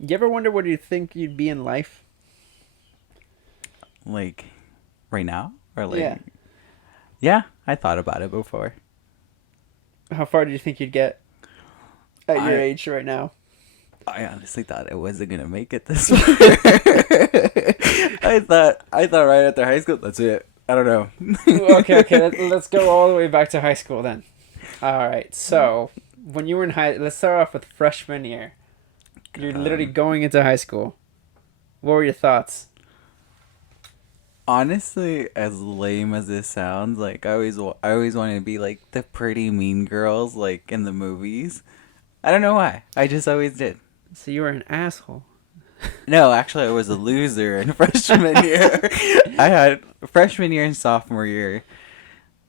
You ever wonder where you think you'd be in life? Like right now, or Yeah. like yeah, I thought about it before. How far do you think you'd get at your I age right now? I honestly thought I wasn't gonna make it this far. I thought right after high school, that's it. I don't know. Okay, okay. Let's go all the way back to high school then. All right. So when you were in high, let's start off with freshman year. You're literally um, going into high school. What were your thoughts? Honestly, as lame as this sounds, like I always wanted to be like the pretty mean girls, like in the movies. I don't know why. I just always did. So you were an asshole. No, actually, I was a loser in freshman year. I had freshman year and sophomore year.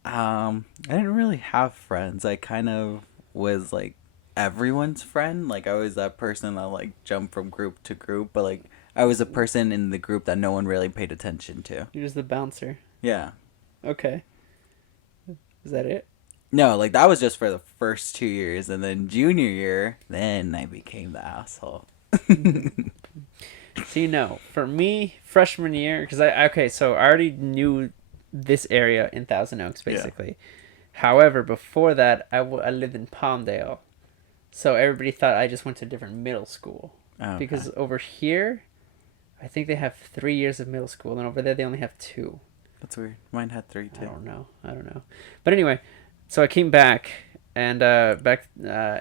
I didn't really have friends. I kind of was like everyone's friend. Like I was that person that like jumped from group to group, but like I was a person in the group that no one really paid attention to. You're just the bouncer. Yeah. Okay. Is that it? No, like that was just for the first 2 years, and then junior year, then I became the asshole. So for me, freshman year, because so I already knew this area in Thousand Oaks, Yeah. basically. However, before that, I lived in Palmdale, so everybody thought I just went to a different middle school. Oh, okay. Because over here, I think they have 3 years of middle school, and over there they only have two. That's weird. Mine had three I too. don't know. I don't know. But anyway, so I came back, and back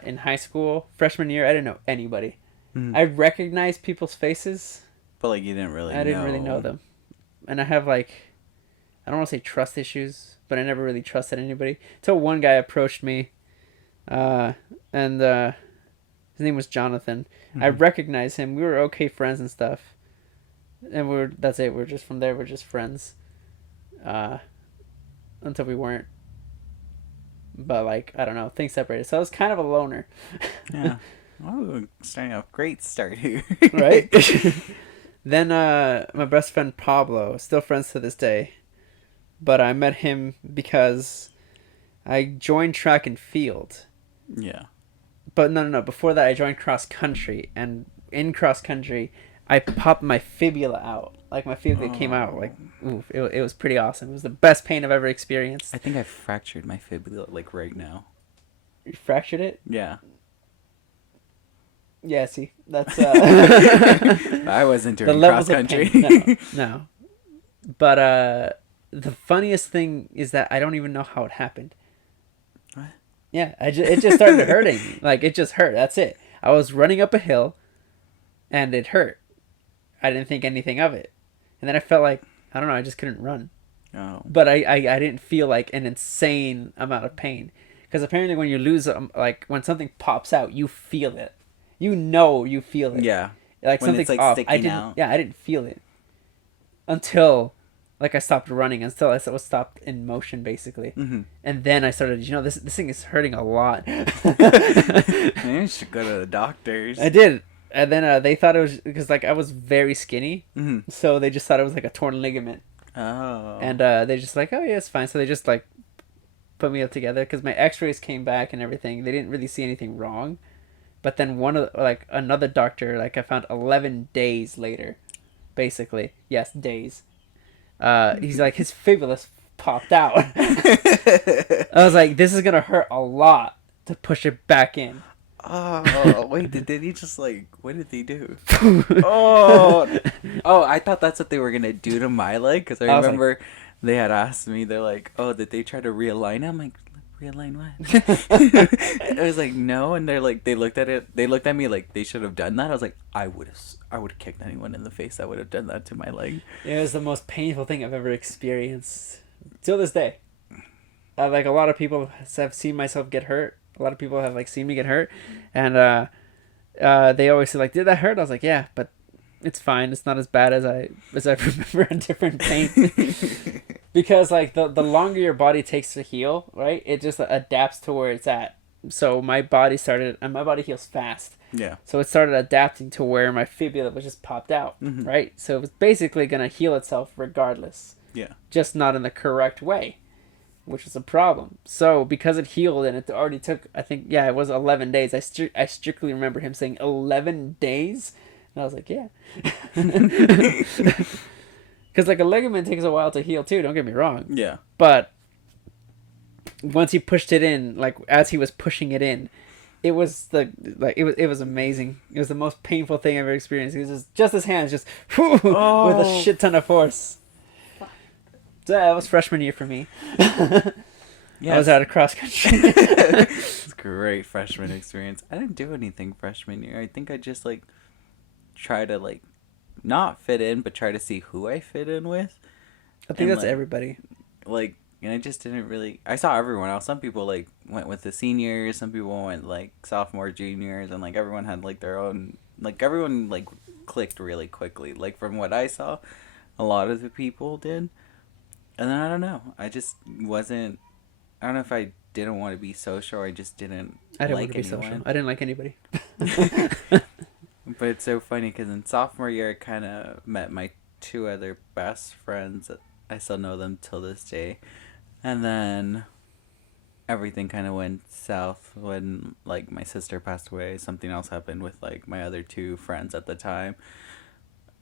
in high school, freshman year, I didn't know anybody. Mm. I recognized people's faces. But like you didn't really I didn't really know know. them, and I have like, I don't want to say trust issues, but I never really trusted anybody until one guy approached me, uh, and his name was Jonathan. I Mm-hmm. recognized him. We were okay friends and stuff, and that's it. We're just from there. We're just friends, uh, until we weren't. But like I don't know, things separated. So I was kind of a loner, Yeah. Oh, starting off great start here. right? Then my best friend Pablo, still friends to this day, but I met him because I joined track and field. Yeah. But no. Before that, I joined cross country, and in cross country, I popped my fibula out. Like my fibula came out. Oh. Like, oof, it was pretty awesome. It was the best pain I've ever experienced. I think I fractured my fibula like right now. You fractured it? Yeah. Yeah. See, that's I wasn't the doing cross levels of pain. No, country. no. But the funniest thing is that I don't even know how it happened. What? Yeah, it just started hurting. Like it just hurt. That's it. I was running up a hill, and it hurt. I didn't think anything of it, and then I felt like I don't know. I just couldn't run, Oh. but I didn't feel like an insane amount of pain, because apparently when you lose like when something pops out, you feel it. You feel it. Yeah. Like When it's something's like off. I sticking didn't. out. Yeah, I didn't feel it until like I stopped running, until I was stopped in motion basically, Mm-hmm. and then I started. This thing is hurting a lot. Maybe you should go to the doctors. I did, and then they thought it was because like I was very skinny, Mm-hmm. so they just thought it was like a torn ligament, Oh. and they just like, oh yeah, it's fine. So they just like put me up together because my X-rays came back and everything. They didn't really see anything wrong, but then one of like another doctor like I found 11 days later, basically yes days. He's like his fibula popped out. I was like, this is gonna hurt a lot to push it back in. Oh, wait, did he just like, what did he do? Oh, oh, I thought that's what they were gonna do to my leg, because I I was like, remember they had asked me, they're like, oh, did they try to realign it? I'm like, realign what? I was like, no, and they're like, they looked at me like they should have done that. I was like, I would have kicked anyone in the face that would have done that to my leg. it was the most painful thing I've ever experienced till this day. Like a lot of people have seen myself get hurt. A lot of people have like seen me get hurt, and they always say like, "Did that hurt?" I was like, "Yeah, but it's fine. It's not as bad as I remember a different pain." Because like the longer your body takes to heal, right? It just adapts to where it's at. So my body started, and my body heals fast. Yeah. So it started adapting to where my fibula was just popped out, Mhm. right? So it was basically gonna heal itself regardless, Yeah. just not in the correct way, which was a problem. So because it healed and it already took, I think, yeah, it was 11 days. I strictly remember him saying 11 days. And I was like, yeah. Because like a ligament takes a while to heal too. Don't get me wrong. Yeah. But once he pushed it in, like as he was pushing it in, it was it was amazing. It was the most painful thing I've ever experienced. It was just his hands just with a shit ton of force. So that was freshman year for me. Yes. I was out of cross country. It's a great freshman experience. I didn't do anything freshman year. I think I just like try to like not fit in, but try to see who I fit in with. I think And, that's like, everybody. Like, and I just didn't really. I saw everyone else. Some people like went with the seniors. Some people went like sophomore, juniors, and like everyone had like their own. Like everyone like clicked really quickly. Like from what I saw, a lot of the people did. And then I don't know. I just wasn't. I don't know if I didn't want to be social or I just didn't. I didn't like want to be anyone. social. I didn't like anybody. But it's so funny because in sophomore year, I kind of met my two other best friends. I still know them till this day. And then everything kind of went south when, like, my sister passed away. Something else happened with, like, my other two friends at the time.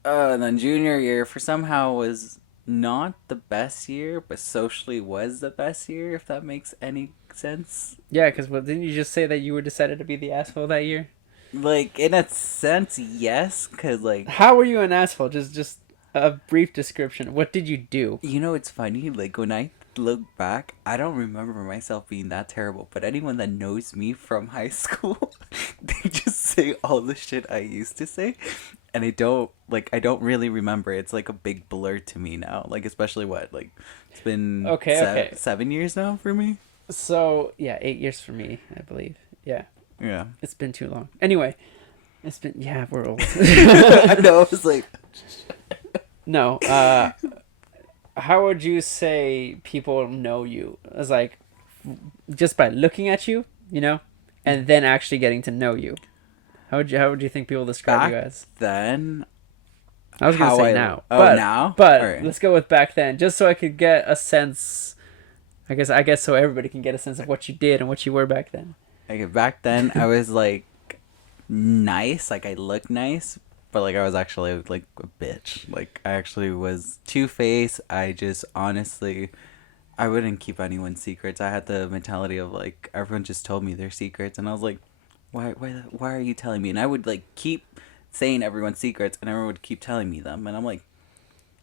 And then junior year, for somehow, was not the best year, but socially was the best year, if that makes any sense. Yeah, because didn't you just say that you were decided to be the asshole that year? Like, in a sense, yes, because, like... How were you an asshole? Just a brief description. What did you do? You know, it's funny, like, when I look back, I don't remember myself being that terrible, but anyone that knows me from high school, they just say all the shit I used to say, and I don't really remember. It's, like, a big blur to me now, like, especially it's been Okay. 7 years now for me? So, yeah, 8 years for me, I believe. Yeah. Yeah. It's been too long. Anyway, we're old. I know, I was like... No, how would you say people know you? It's like, just by looking at you, and then actually getting to know you. How would you think people describe you as? Then... I was going to say now. Oh, now? But Right. let's go with back then, just so I could get a sense... I guess so everybody can get a sense of what you did and what you were back then. Okay, back then I was like nice, like I looked nice, but like I was actually like a bitch. Like I actually was two-faced. I just honestly, I wouldn't keep anyone's secrets. I had the mentality of like everyone just told me their secrets, and I was like, why are you telling me? And I would like keep saying everyone's secrets, and everyone would keep telling me them, and I'm like,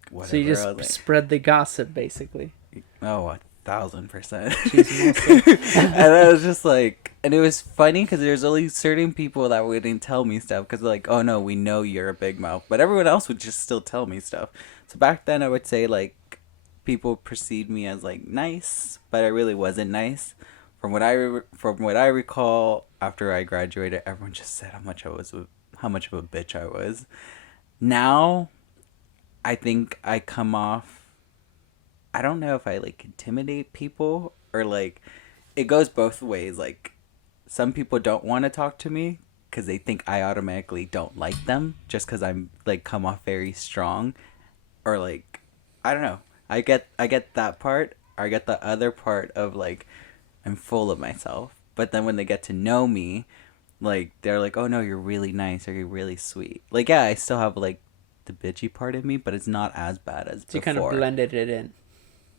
whatever. So you just like, spread the gossip, basically. oh, 1,000%. Jeez, And I was just like, and it was funny because there's only certain people that wouldn't tell me stuff because like, oh no, we know you're a big mouth, but everyone else would just still tell me stuff. So back then I would say like people perceived me as like nice, but I really wasn't nice. From what I recall, after I graduated, everyone just said how much of a bitch I was. Now, I think I come off. I don't know if I like intimidate people or like it goes both ways. Like some people don't want to talk to me because they think I automatically don't like them just because I'm like come off very strong, or like I don't know. I get that part. Or I get the other part of like I'm full of myself. But then when they get to know me, like they're like, oh no, you're really nice or you're really sweet. Like yeah, I still have like the bitchy part of me, but it's not as bad as So before. you kind of blended it in.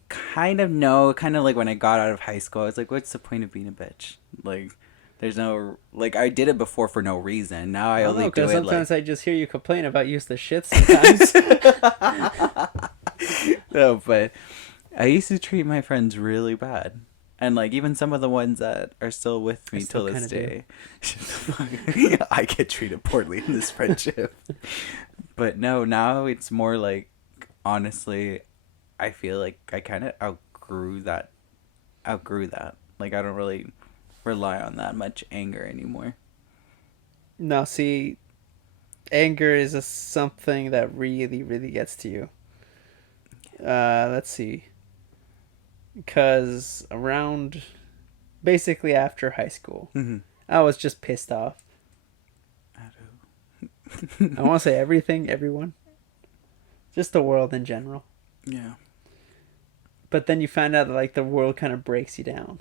Kind of no. Kind of like when I got out of high school, I was like, what's the point of being a bitch? Like, there's no... Like, I did it before for no reason. Now I only do it, sometimes I just hear you complain about use the shit sometimes. No, but I used to treat my friends really bad. And, like, even some of the ones that are still with me till this day. I get treated poorly in this friendship. But no, now it's more like, honestly... I feel like I kind of outgrew that. Like, I don't really rely on that much anger anymore. No, see, anger is something that really, really gets to you. Let's see. Because around, basically after high school, I was just pissed off. I want to say everyone. Just the world in general. Yeah. But then you find out that like the world kind of breaks you down.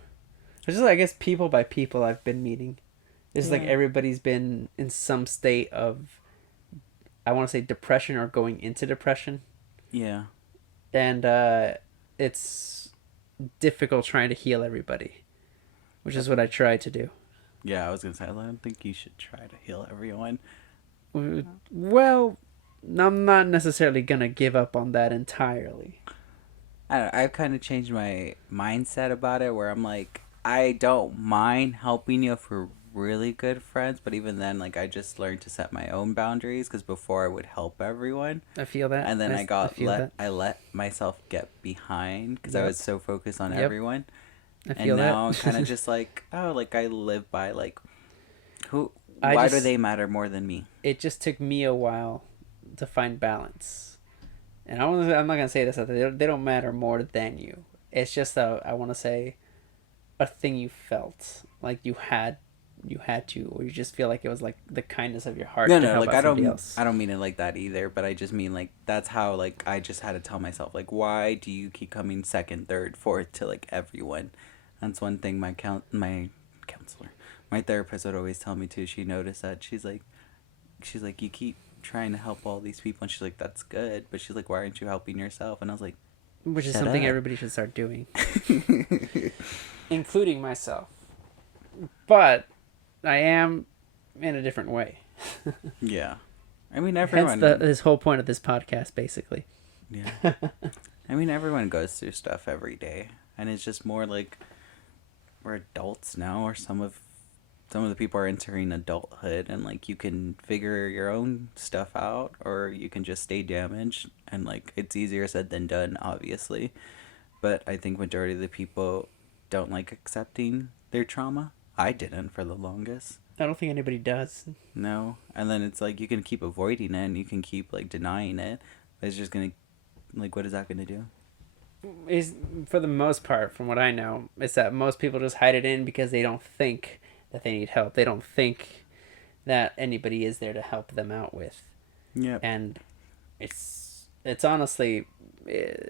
It's just I guess people by people I've been meeting. It's like everybody's been in some state of I want to say depression or going into depression, Yeah. and it's difficult trying to heal everybody, which is what I try to do. Yeah, I was gonna say I don't think you should try to heal everyone. Well, I'm not necessarily gonna give up on that entirely. I don't know, I've kind of changed my mindset about it where I'm like, I don't mind helping you if we're really good friends, but even then, like, I just learned to set my own boundaries because before I would help everyone, I feel that. and then I feel that. I let myself get behind because I Yep. was so focused on Yep. everyone, I and feel now I'm that. kind of just like, oh, like I live by like, who? I Why do just they matter more than me? it just took me a while to find balance. And I'm not gonna say this. They don't matter more than you. It's just I want to say a thing you felt like you had to, or you just feel like it was like the kindness of your heart No, to no, help like out somebody else. I don't mean it like that either, but I just mean like that's how like I just had to tell myself like why do you keep coming second, third, fourth to like everyone? That's one thing my counselor, my therapist would always tell me too. She noticed that she's like you keep trying to help all these people and she's like that's good, but she's like why aren't you helping yourself? And I was like Which is shut something up. everybody should start doing, including myself. But I am in a different way. Yeah. I mean Hence everyone this whole point of this podcast, basically. yeah. I mean everyone goes through stuff every day and it's just more like we're adults now or some of the people are entering adulthood and like you can figure your own stuff out or you can just stay damaged and like it's easier said than done obviously, but I think majority of the people don't like accepting their trauma. I didn't for the longest. I don't think anybody does. No, and then it's like you can keep avoiding it and you can keep like denying it, but it's just gonna like what is that gonna do? Is for the most part, from what I know, is that most people just hide it in because they don't think that they need help. They don't think that anybody is there to help them out with, Yep. and it's honestly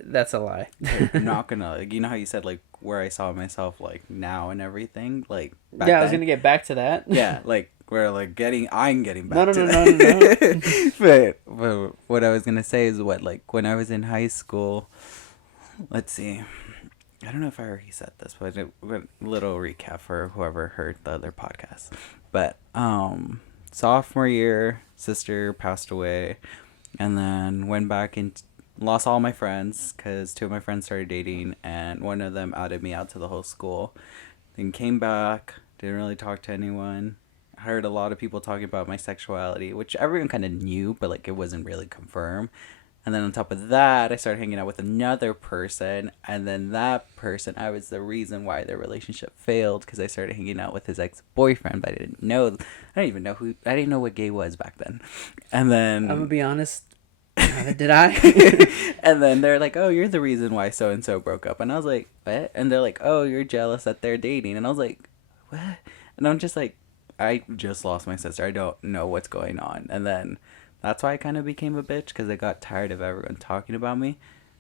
that's a lie. I'm not gonna like you know how you said like where I saw myself like now and everything like back Yeah, I was then? gonna get back to that. Yeah, like we're like I'm getting No, back no, to no, that. no, no, no. But what I was gonna say is what like when I was in high school, let's see, I don't know if I already said this, but a little recap for whoever heard the other podcast. But sophomore year, sister passed away, and then went back and lost all my friends because two of my friends started dating, and one of them outed me out to the whole school. Then came back, didn't really talk to anyone. Heard a lot of people talking about my sexuality, which everyone kind of knew, but like it wasn't really confirmed. And then on top of that, I started hanging out with another person, and then that person, I was the reason why their relationship failed because I started hanging out with his ex-boyfriend, but I didn't even know I didn't know what gay was back then. And I'm gonna then be honest. Neither did I. and then they're like, "Oh, you're the reason why so and so broke up." And I was like, "What?" And they're like, "Oh, you're jealous that they're dating." And I was like, "What?" And I'm just like, I just lost my sister. I don't know what's going on. And then that's why I kind of became a bitch because I got tired of everyone talking about me.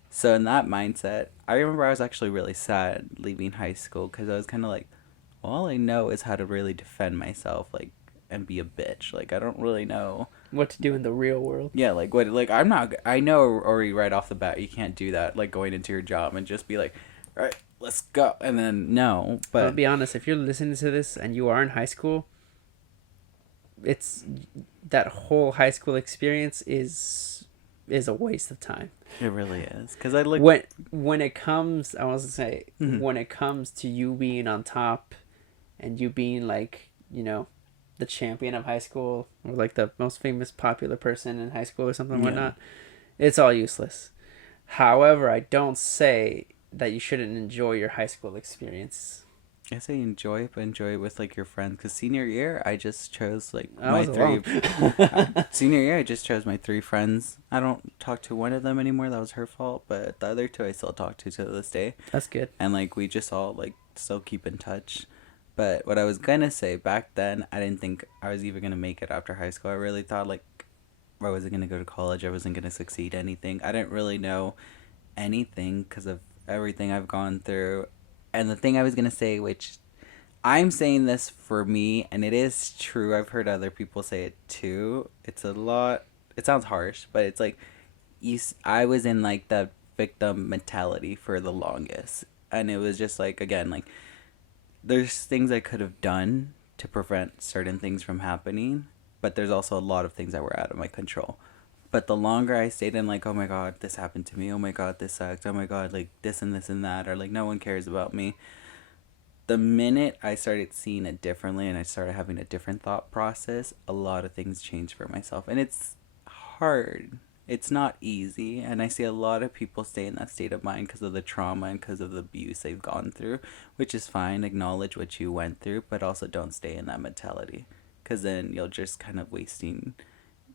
So in that mindset, I remember I was actually really sad leaving high school because I was kind of like, well, all I know is how to really defend myself, like, and be a bitch. Like, I don't really know. What to do in the real world? Yeah, like what? Like I'm not. I know already right off the bat you can't do that. Like going into your job and just be like, all right, let's go, and then no. I'm gonna But be honest. If you're listening to this and you are in high school, it's that whole high school experience is a waste of time. it really is because I like When it comes, I was to say Mhm. when it comes to you being on top, and you being like the champion of high school or like the most famous popular person in high school or something Yeah. whatnot, it's all useless. However, I don't say that you shouldn't enjoy your high school experience. I say enjoy it, but enjoy it with like your friends. Because senior year, I just chose like I my was three. alone. Senior year, I just chose my three friends. I don't talk to one of them anymore. That was her fault. But the other two, I still talk to this day. That's good. And like we just all like still keep in touch. But what I was gonna say back then, I didn't think I was even gonna make it after high school. I really thought like I wasn't gonna go to college. I wasn't gonna succeed anything. I didn't really know anything because of everything I've gone through. And the thing I was gonna say, which I'm saying this for me, and it is true. I've heard other people say it too. It's a lot. it sounds harsh, but it's like I was in like the victim mentality for the longest, and it was just like, again, like there's things I could have done to prevent certain things from happening, but there's also a lot of things that were out of my control. But the longer I stayed in, like, oh my god, this happened to me, oh my god, this sucks, oh my god, like this and this and that, or like no one cares about me, the minute I started seeing it differently and I started having a different thought process, a lot of things changed for myself. And it's hard. It's not easy. And I see a lot of people stay in that state of mind because of the trauma and because of the abuse they've gone through, which is fine. Acknowledge what you went through, but also don't stay in that mentality, because then you'll just kind of wasting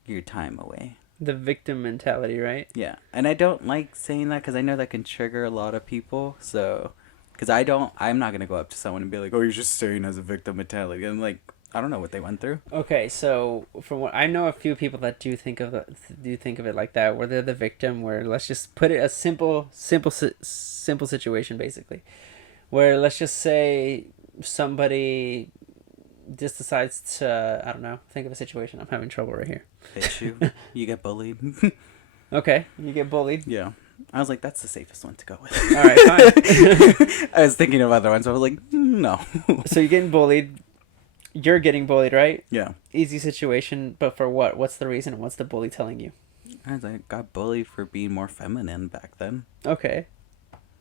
your time away. The victim mentality, right? Yeah. And I don't like saying that because I know that can trigger a lot of people. So, because I'm not going to go up to someone and be like, oh, you're just staying as a victim mentality. And like, I don't know what they went through. Okay, so from what I know, a few people that do think of it like that, where they're the victim. Where let's just put it a simple situation, basically, where let's just say somebody just decides to, I don't know, think of a situation. I'm having trouble right here. Hit you, you get bullied. Okay, you get bullied. Yeah. I was like, that's the safest one to go with. All right, fine. I was thinking of other ones. I was like, no. So you're getting bullied. You're getting bullied, right? Yeah. Easy situation, but for what? What's the reason? What's the bully telling you? I was like, got bullied for being more feminine back then. Okay.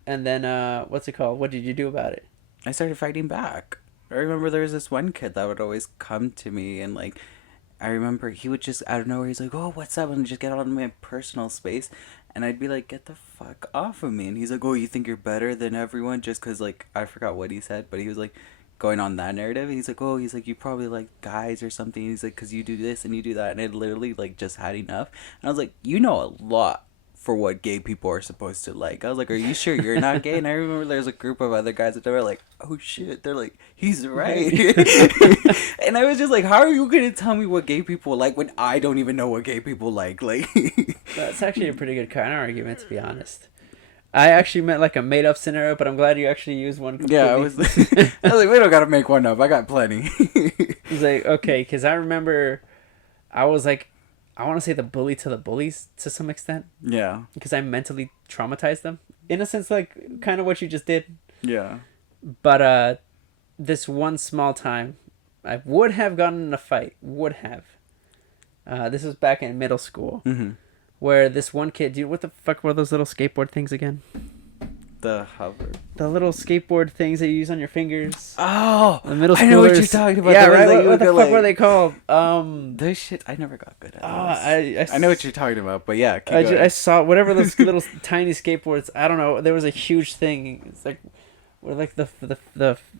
And then, what's it called? What did you do about it? I started fighting back. I remember there was this one kid that would always come to me, and like, I remember he would just out of nowhere, he's like, oh, what's up? And just get on my personal space. And I'd be like, get the fuck off of me. And he's like, oh, you think you're better than everyone? Just because, like, I forgot what he said, but he was like, going on that narrative. He's like, oh, he's like, you probably like guys or something. He's like, because you do this and you do that. And I literally like just had enough. And I was like, you know a lot for what gay people are supposed to like. I was like, are you sure you're not gay? And I remember there's a group of other guys that they were like, oh shit, they're like, he's right. And I was just like, how are you gonna tell me what gay people like when I don't even know what gay people like? That's actually a pretty good counter argument, to be honest. I actually meant like a made up scenario, but I'm glad you actually used one completely. Yeah, I was like, we don't gotta make one up. I got plenty. He's like, okay, because I remember I was like, I want to say the bully to the bullies to some extent. Yeah. Because I mentally traumatized them. In a sense, like kind of what you just did. Yeah. But this one small time, I would have gotten in a fight. Would have. This was back in middle school. Mm-hmm. Where this one kid, dude, what the fuck were those little skateboard things again? The hover. The little skateboard things that you use on your fingers. Oh, the middle schoolers. I know what you're talking about. Yeah, right. What the fuck were they called? Those shit. I never got good at. I know what you're talking about, but yeah. I saw whatever those little tiny skateboards. I don't know. There was a huge thing. It's like, we're like the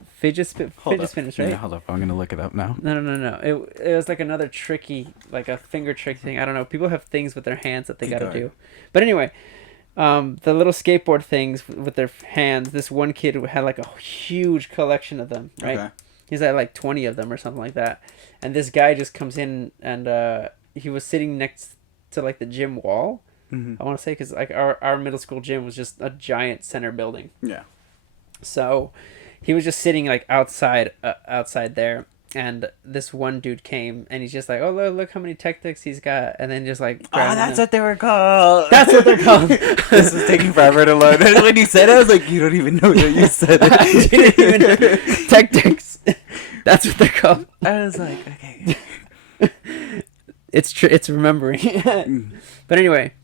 fidget spinners, right? Yeah, hold up. I'm gonna look it up now. No. It was like another tricky, like a finger trick thing. I don't know. People have things with their hands that they gotta do. But anyway, the little skateboard things with their hands. This one kid had like a huge collection of them, right? Okay. He's had like 20 of them or something like that. And this guy just comes in and he was sitting next to like the gym wall. Mm-hmm. I want to say because like our middle school gym was just a giant center building. Yeah. So he was just sitting like outside there, and this one dude came and he's just like, oh, look how many tactics he's got, and then just like, oh, that's what they were called. That's what they're called. This is taking forever to load. When you said it, I was like, you don't even know that you said it. I didn't even know. Tactics. That's what they're called. I was like, okay. It's remembering. But anyway.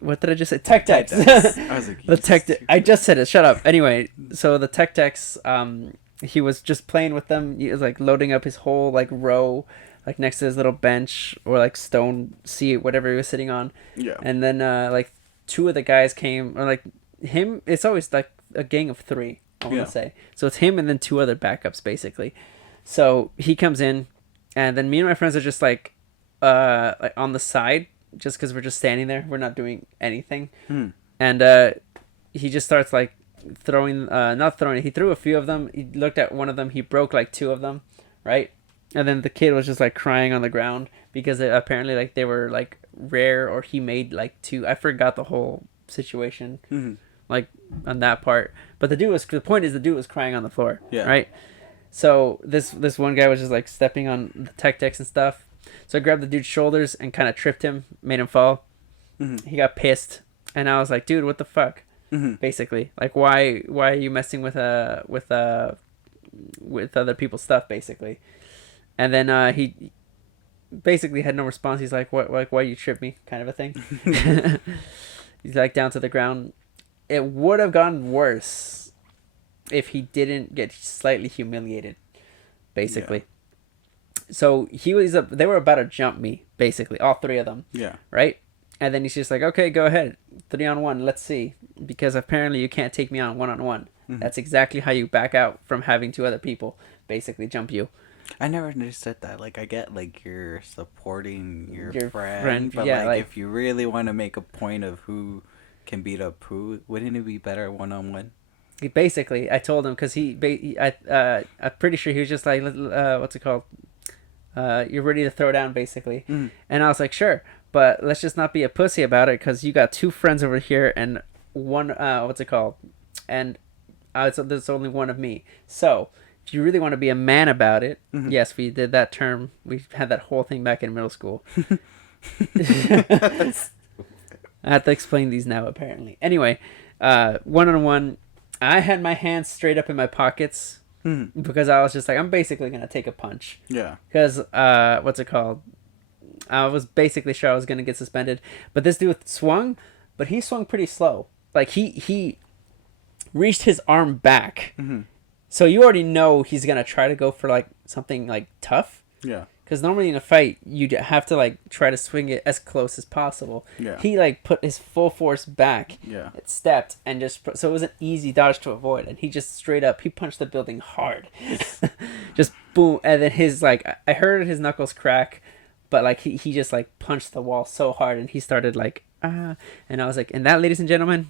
What did I just say? Tactics. I was like, the I just said it. Shut up. Anyway, so the Tactics, he was just playing with them. He was like loading up his whole like row, like next to his little bench or like stone seat, whatever he was sitting on. Yeah. And then like two of the guys came, or like him. It's always like a gang of three. I want to say. So it's him and then two other backups basically. So he comes in, and then me and my friends are just like on the side. Just because we're just standing there, we're not doing anything. And he just starts like not throwing. He threw a few of them. He looked at one of them. He broke like two of them, right? And then the kid was just like crying on the ground because apparently like they were like rare, or he made like two. I forgot the whole situation, like on that part. But the point is the dude was crying on the floor, right? So this one guy was just like stepping on the Tactics and stuff. So I grabbed the dude's shoulders and kind of tripped him, made him fall. Mm-hmm. He got pissed, and I was like, dude, what the fuck? Mm-hmm. Basically, like, why are you messing with other people's stuff, basically? And then he basically had no response. He's like, what, like, why you trip me, kind of a thing. He's like down to the ground. It would have gotten worse if he didn't get slightly humiliated, basically. So they were about to jump me, basically, all three of them. Yeah. Right? And then he's just like, okay, go ahead. 3-on-1, let's see. Because apparently you can't take me on 1-on-1. Mm-hmm. That's exactly how you back out from having two other people basically jump you. I never understood that. Like, I get, like, you're supporting your friend, friend, but, yeah, like, if you really want to make a point of who can beat up who, wouldn't it be better 1-on-1? Basically, I told him, because I'm pretty sure he was just like, what's it called? You're ready to throw down, basically. Mm-hmm. And I was like, sure, but let's just not be a pussy about it, because you got two friends over here and one, what's it called? And so there's only one of me. So if you really want to be a man about it, Mm-hmm. yes, we did that term. We had that whole thing back in middle school. I have to explain these now, apparently. Anyway, 1-on-1, I had my hands straight up in my pockets Mm-hmm. because I was just like, I'm basically going to take a punch. Yeah. Because, what's it called? I was basically sure I was going to get suspended. But this dude swung, but he swung pretty slow. Like, he reached his arm back. Mm-hmm. So you already know he's going to try to go for, like, something, like, tough. Yeah. Because normally in a fight, you have to, like, try to swing it as close as possible. Yeah. He, like, put his full force back. Yeah. It stepped and so it was an easy dodge to avoid. And he just straight up, he punched the building hard. Just boom. And then I heard his knuckles crack. But, like, he just, like, punched the wall so hard. And he started, like, ah. And I was like, and that, ladies and gentlemen,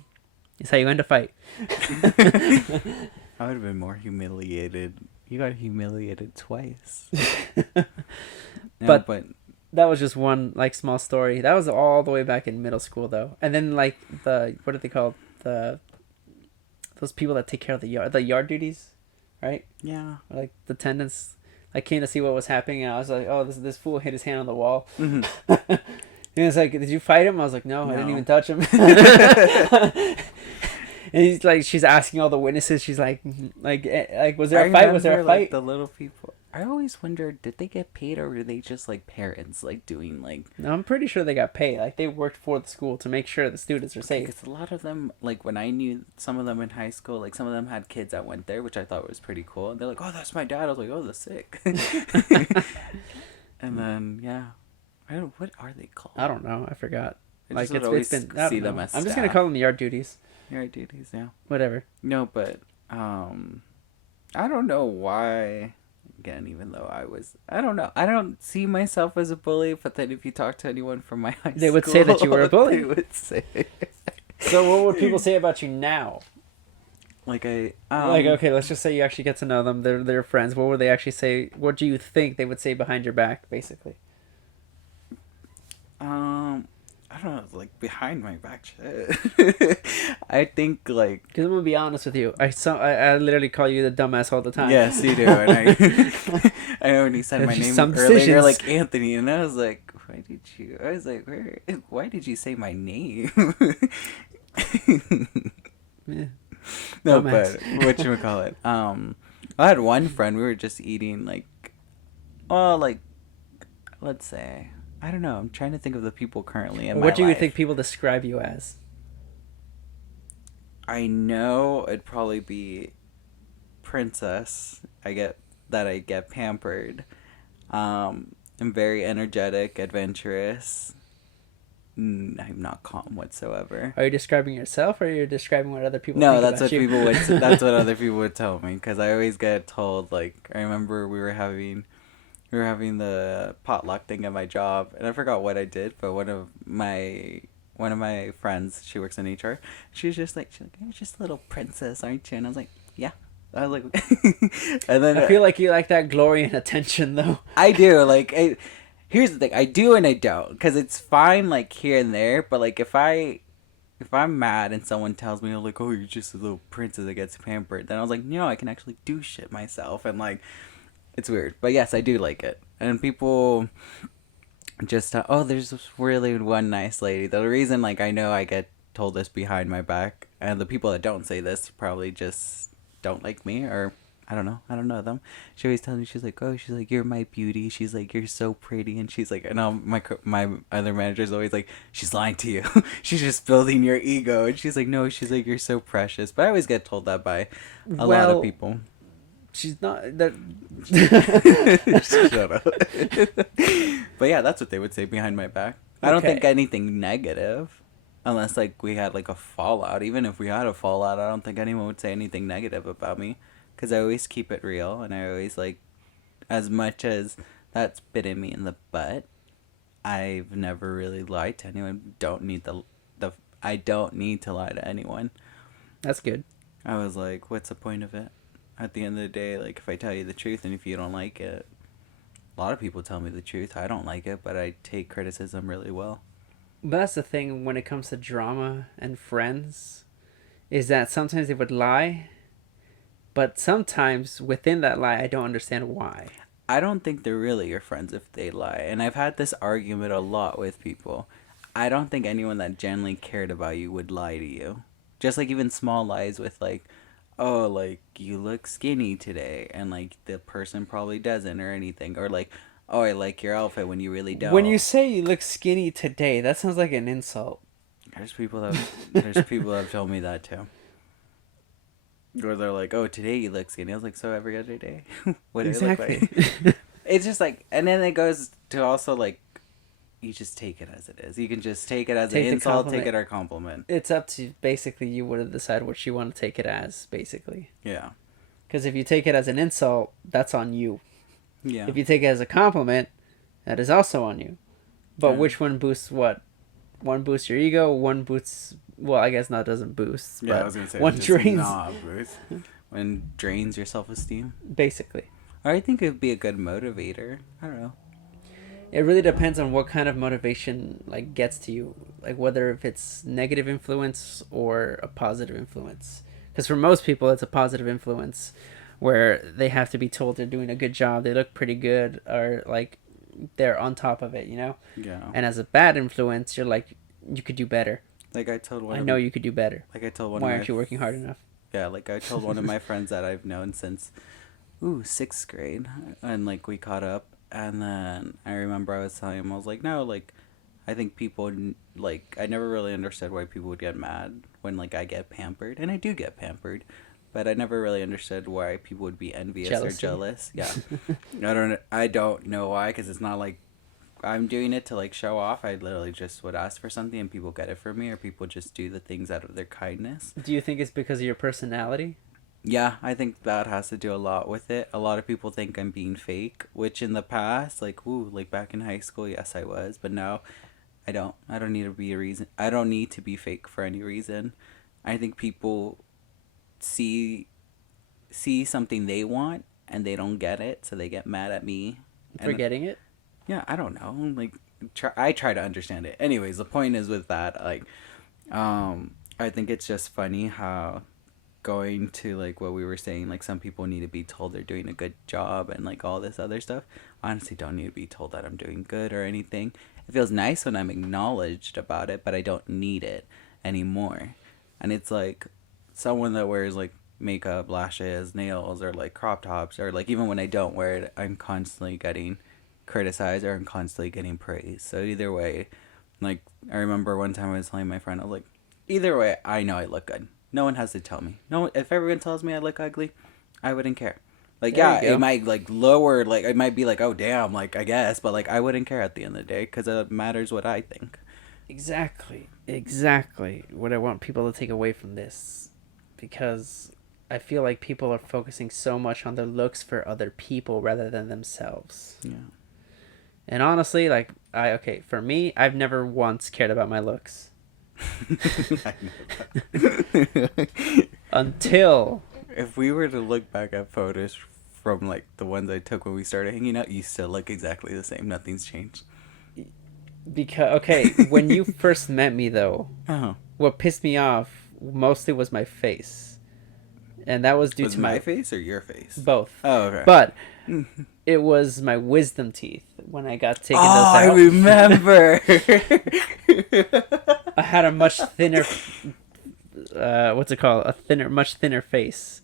is how you end a fight. I would have been more humiliated. You got humiliated twice. But that was just one, like, small story. That was all the way back in middle school, though. And then, like, what are they called? Those people that take care of the yard duties, right? Yeah. Or, like, the attendants, like, came to see what was happening, and I was like, oh, this fool hit his hand on the wall. Mm-hmm. And it's like, did you fight him? I was like, no, I didn't even touch him. And he's like, she's asking all the witnesses. She's like, was there a fight? Was there a fight? Like, the little people. I always wondered, did they get paid or were they just like parents, like doing like? No, I'm pretty sure they got paid. Like, they worked for the school to make sure the students are safe. Because a lot of them, like when I knew some of them in high school, like some of them had kids that went there, which I thought was pretty cool. And they're like, "Oh, that's my dad." I was like, "Oh, that's sick." And then what are they called? I don't know. I forgot. I Like, just would it's been. always see them as I'm just gonna staff. call them yard duties. Yard duties, yeah. Whatever. No, but I don't know why. Again, even though I don't know. I don't see myself as a bully, but then if you talk to anyone from my high school, They would say that you were a bully. They would say. So what would people say about you now? Like Okay, let's just say you actually get to know them. They're friends. What would they actually say? What do you think they would say behind your back, basically? I don't know, like behind my back shit. I think like, Because I'm gonna be honest with you, I literally call you the dumbass all the time. yes, you do, and I know when you said my There's name some earlier, decisions. like Anthony, and I was like, why did you say my name? Yeah. No, Dumbass. but whatchamacallit? I had one friend, we were just eating let's say, I don't know, I'm trying to think of the people currently in my What do you life. think people describe you as? I know it'd probably be princess. I get pampered. I'm very energetic, adventurous. I'm not calm whatsoever. Are you describing yourself, or are you describing what other people? No, think that's about what you? people would. That's what other people would tell me, because I always get told. Like, I remember we were having the potluck thing at my job, and I forgot what I did, but one of my friends, she works in HR, she's like, you're just a little princess, aren't you? And I was like, yeah. I was like, and then I feel like you like that glory and attention, though. I do. Like, here's the thing, I do and I don't, because it's fine, like, here and there, but like if I'm mad and someone tells me, like, oh, you're just a little princess that gets pampered, then I was like, no, I can actually do shit myself, and like, it's weird, but yes, I do like it. And people just there's this really one nice lady. The reason like I know I get told this behind my back, and the people that don't say this probably just don't like me, or I don't know them. She always tells me, she's like, oh, she's like, you're my beauty. She's like, you're so pretty, and she's like, and my other manager's always like, she's lying to you. She's just building your ego, and she's like, no, she's like, you're so precious. But I always get told that by a lot of people. She's not that. Shut up. But yeah, that's what they would say behind my back. I don't think anything negative, unless like we had like a fallout. Even if we had a fallout, I don't think anyone would say anything negative about me, because I always keep it real, and I always like, as much as that's bitten me in the butt, I've never really lied to anyone. Don't need the I don't need to lie to anyone. That's good. I was like, what's the point of it? At the end of the day, like, if I tell you the truth and if you don't like it, a lot of people tell me the truth. I don't like it, but I take criticism really well. But that's the thing when it comes to drama and friends, is that sometimes they would lie, but sometimes within that lie, I don't understand why. I don't think they're really your friends if they lie. And I've had this argument a lot with people. I don't think anyone that genuinely cared about you would lie to you. Just like even small lies with like, oh, like, you look skinny today, and like the person probably doesn't or anything, or like, oh, I like your outfit when you really don't. When you say you look skinny today, that sounds like an insult. There's people that have told me that too. Or they're like, oh, today you look skinny. I was like, so every other day? What do exactly. I look like? It's just like, and then it goes to also like, you just take it as it is. You can just take it as an insult, take it as a compliment. It's up to basically you to decide what you want to take it as, basically. Yeah. Because if you take it as an insult, that's on you. Yeah. If you take it as a compliment, that is also on you. But which one boosts what? One boosts your ego, one boosts... Well, I guess not doesn't boost. Yeah, I was going to say, one drains... One drains your self-esteem. Basically. Or I think it would be a good motivator. I don't know. It really depends on what kind of motivation like gets to you, like whether if it's negative influence or a positive influence. Because for most people, it's a positive influence, where they have to be told they're doing a good job, they look pretty good, or like they're on top of it, you know. Yeah. And as a bad influence, you're like, you could do better. Like I told one. I know you could do better. Like I told one. Why aren't you working hard enough? Yeah, like I told one of my friends that I've known since, 6th grade, and like we caught up. And then I remember I was telling him, I was like, no, like, I think people, like, I never really understood why people would get mad when, like, I get pampered. And I do get pampered. But I never really understood why people would be envious or jealous. Yeah. I don't know why, because it's not like I'm doing it to, like, show off. I literally just would ask for something and people get it for me, or people just do the things out of their kindness. Do you think it's because of your personality? Yeah, I think that has to do a lot with it. A lot of people think I'm being fake, which in the past, like, like back in high school, yes, I was. But now, I don't. I don't need to be a reason. I don't need to be fake for any reason. I think people see something they want and they don't get it, so they get mad at me. For getting it? Yeah, I don't know. Like, I try to understand it. Anyways, the point is with that, like, I think it's just funny how, going to like what we were saying, like some people need to be told they're doing a good job and like all this other stuff. I honestly don't need to be told that I'm doing good or anything. It feels nice when I'm acknowledged about it, but I don't need it anymore. And it's like someone that wears like makeup, lashes, nails, or like crop tops, or like even when I don't wear it, I'm constantly getting criticized or I'm constantly getting praise. So either way, like I remember one time I was telling my friend, I was like, either way, I know I look good. No one has to tell me. No, if everyone tells me I look ugly, I wouldn't care. Like, yeah, it might like lower, like it might be like, oh damn, like I guess, but like I wouldn't care at the end of the day because it matters what I think. Exactly what I want people to take away from this, because I feel like people are focusing so much on their looks for other people rather than themselves. Yeah. And honestly, like for me, I've never once cared about my looks. I know that. Until if we were to look back at photos from like the ones I took when we started hanging out, you still look exactly the same. Nothing's changed. Because when you first met me though, what pissed me off mostly was my face, and that was due to my face or your face. Both. Oh, okay. But it was my wisdom teeth. when I got taken Oh, those I out. remember. I had a much thinner, what's it called? Much thinner face.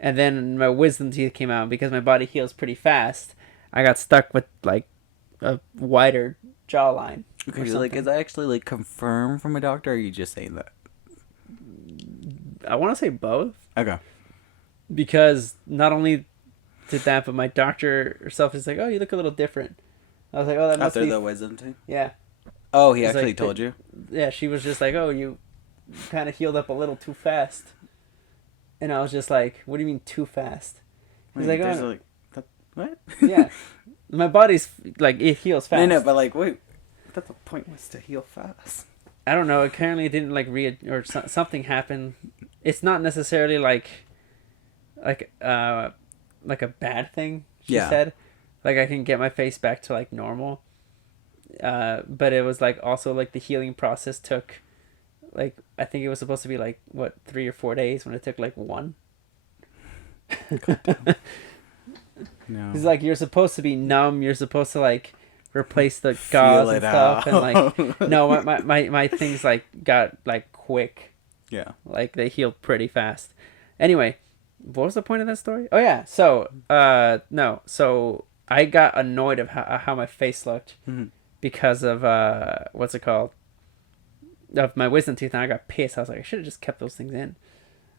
And then my wisdom teeth came out because my body heals pretty fast. I got stuck with like a wider jawline. Okay, like, is that actually like confirmed from a doctor, or are you just saying that? I want to say both Okay. because not only did that, but my doctor herself is like, "Oh, you look a little different." I was like, "Oh, that must After be." the wisdom tooth? Yeah, Oh, he It's actually like told you? yeah. She was just like, "Oh, you kind of healed up a little too fast," and I was just like, "What do you mean too fast?" He's Wait, like, there's "Oh, like, what? yeah, my body's like it heals fast." No, but like, wait. I thought the point was to heal fast. I don't know. Apparently, it didn't something happened. It's not necessarily like like a bad thing. She Yeah. said, like I can get my face back to like normal. But it was like also like the healing process took, like I think it was supposed to be like what 3 or 4 days when it took like one. No. It's like you're supposed to be numb. You're supposed to like replace the Feel gauze it and stuff, and out. like no, my things like got like quick. Yeah. Like they healed pretty fast. Anyway, what was the point of that story? Oh yeah, no, so I got annoyed of how my face looked Mhm. because of what's it called? Of my wisdom teeth, and I got pissed. I was like, I should have just kept those things in.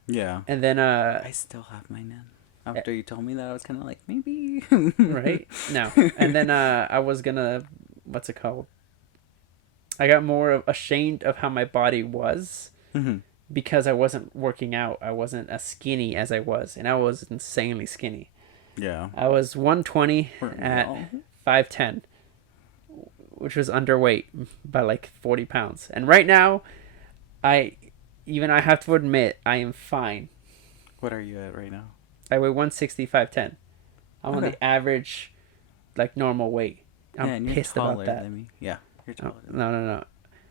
Yeah. And then I still have mine in. After you told me that, I was kind of like, maybe. right? No. And then I was gonna, what's it called? I got more ashamed of how my body was Mhm. because I wasn't working out. I wasn't as skinny as I was, and I was insanely skinny. Yeah. I was 120 Weren't we at all? 5'10", which was underweight by like 40 pounds. And right now, I have to admit, I am fine. What are you at right now? I weigh 160, 5'10". I'm on Okay. the average, like normal weight. Yeah, I'm and you're pissed taller about that. than me. Yeah, you're No, taller than me. no.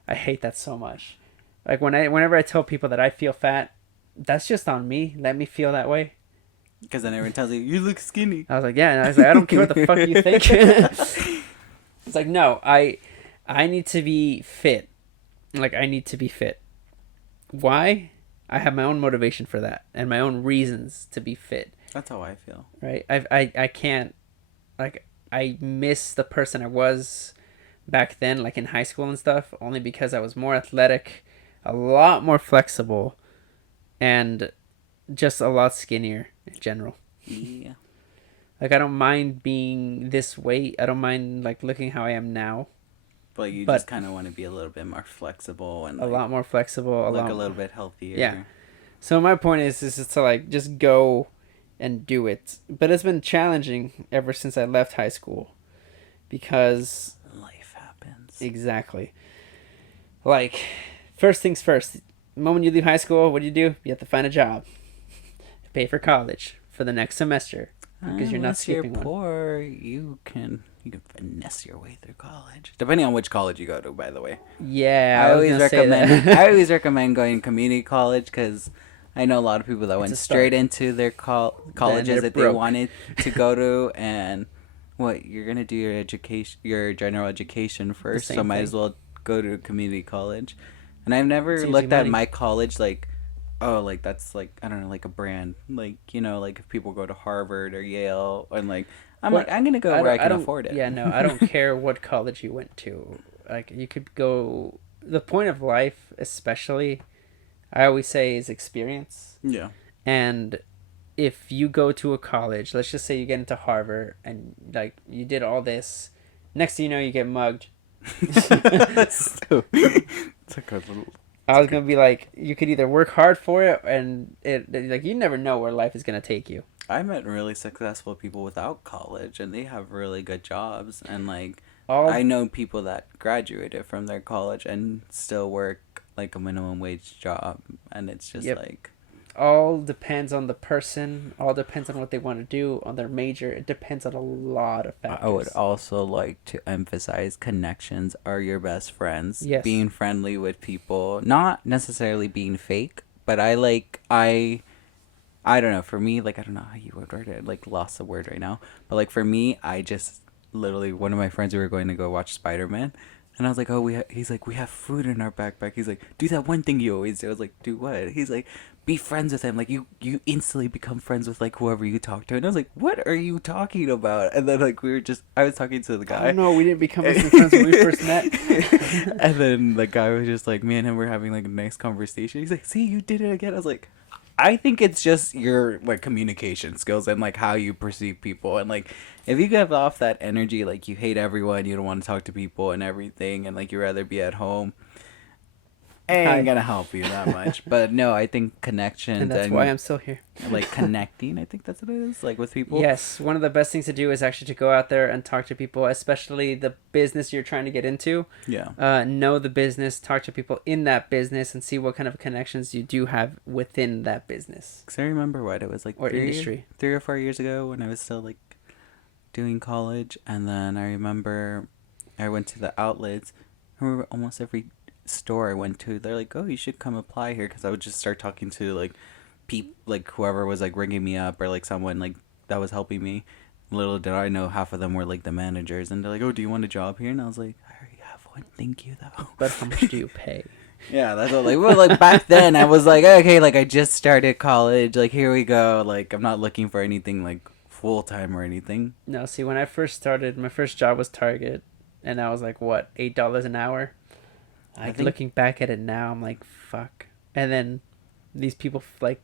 I hate that so much. Like whenever I tell people that I feel fat, that's just on me. Let me feel that way. Because then everyone tells you, you look skinny. I was like, yeah, and I was like, I don't care what the fuck you think. It's like, no, I need to be fit. Like I need to be fit. Why? I have my own motivation for that and my own reasons to be fit. That's how I feel. Right? I can't, like, I miss the person I was back then, like in high school and stuff, only because I was more athletic, a lot more flexible, and just a lot skinnier in general. Yeah. Like I don't mind being this weight. I don't mind like looking how I am now. But you But- just kind of want to be a little bit more flexible and A lot more flexible. look a little bit healthier. Yeah. So my point is just to like just go and do it. But it's been challenging ever since I left high school because Life happens. exactly. Like first things first. The moment you leave high school, what do? You have to find a job. Pay for college for the next semester because you're not Unless you're skipping one. poor, you can finesse your way through college. Depending on which college you go to, by the way. Yeah, I was always gonna say recommend. that. I always recommend going community college because I know a lot of people that went a straight start. into their colleges they're that broke. they wanted to go to, and what you're gonna do your education, your general education first. So same might thing. as well go to community college. And I've never Saves you looked at money. my college like, oh, like that's like I don't know, like a brand, like like if people go to Harvard or Yale, and like I'm Well, like I'm gonna go where I can don't- afford it. Yeah, no, I don't care what college you went to. Like, you could go. The point of life, especially, I always say, is experience. Yeah. And if you go to a college, let's just say you get into Harvard and like you did all this, next thing you know, you get mugged. That's so, it's like a little. I was gonna be like, you could either work hard for it, and like you never know where life is gonna take you. I met really successful people without college, and they have really good jobs. And like, All I know people that graduated from their college and still work like a minimum wage job, and it's just Yep. like, all depends on the person. All depends on what they want to do, on their major. It depends on a lot of factors. I would also like to emphasize connections are your best friends. Yes. Being friendly with people, not necessarily being fake, but I don't know, for me, like, I don't know how you would word it, like, lost the word right now, but like, for me, I just literally one of my friends, we were going to go watch Spider-Man. And I was like, oh, he's like, we have food in our backpack. He's like, do that one thing you always do. I was like, do what? He's like, be friends with him. Like, you instantly become friends with, like, whoever you talk to. And I was like, what are you talking about? And then, like, I was talking to the I guy. don't know. We didn't become instant friends when we first met. And then the guy was just like, me and him were having, like, a nice conversation. He's like, see, you did it again. I was like, I think it's just your, like, communication skills and, like, how you perceive people. And, like, if you give off that energy, like, you hate everyone, you don't want to talk to people and everything, and, like, you rather be at home, ain't gonna help you that much. But no, I think connections And that's why I'm still here. like, connecting, I think that's what it is, like, with people. Yes, one of the best things to do is actually to go out there and talk to people, especially the business you're trying to get into. Yeah. Know the business, talk to people in that business, and see what kind of connections you do have within that business. Because I remember what it was, like, Or industry. 3 or 4 years ago when I was still, like, doing college. And then I remember I went to the outlets. I remember almost every store I went to, they're like, oh, you should come apply here. Because I would just start talking to, like, like, whoever was, like, ringing me up, or, like, someone, like, that was helping me. Little did I know, half of them were, like, the managers. And they're like, oh, do you want a job here? And I was like, I already have one, thank you, though. But how much do you pay? Yeah, that's what, like, well, like, back then I was like, okay, like, I just started college, like, here we go, like, I'm not looking for anything, like, full-time or anything. No, see, when I first started, my first job was Target, and I was like, what, $8 an hour? Like, looking back at it now, I'm like, fuck. And then these people, like,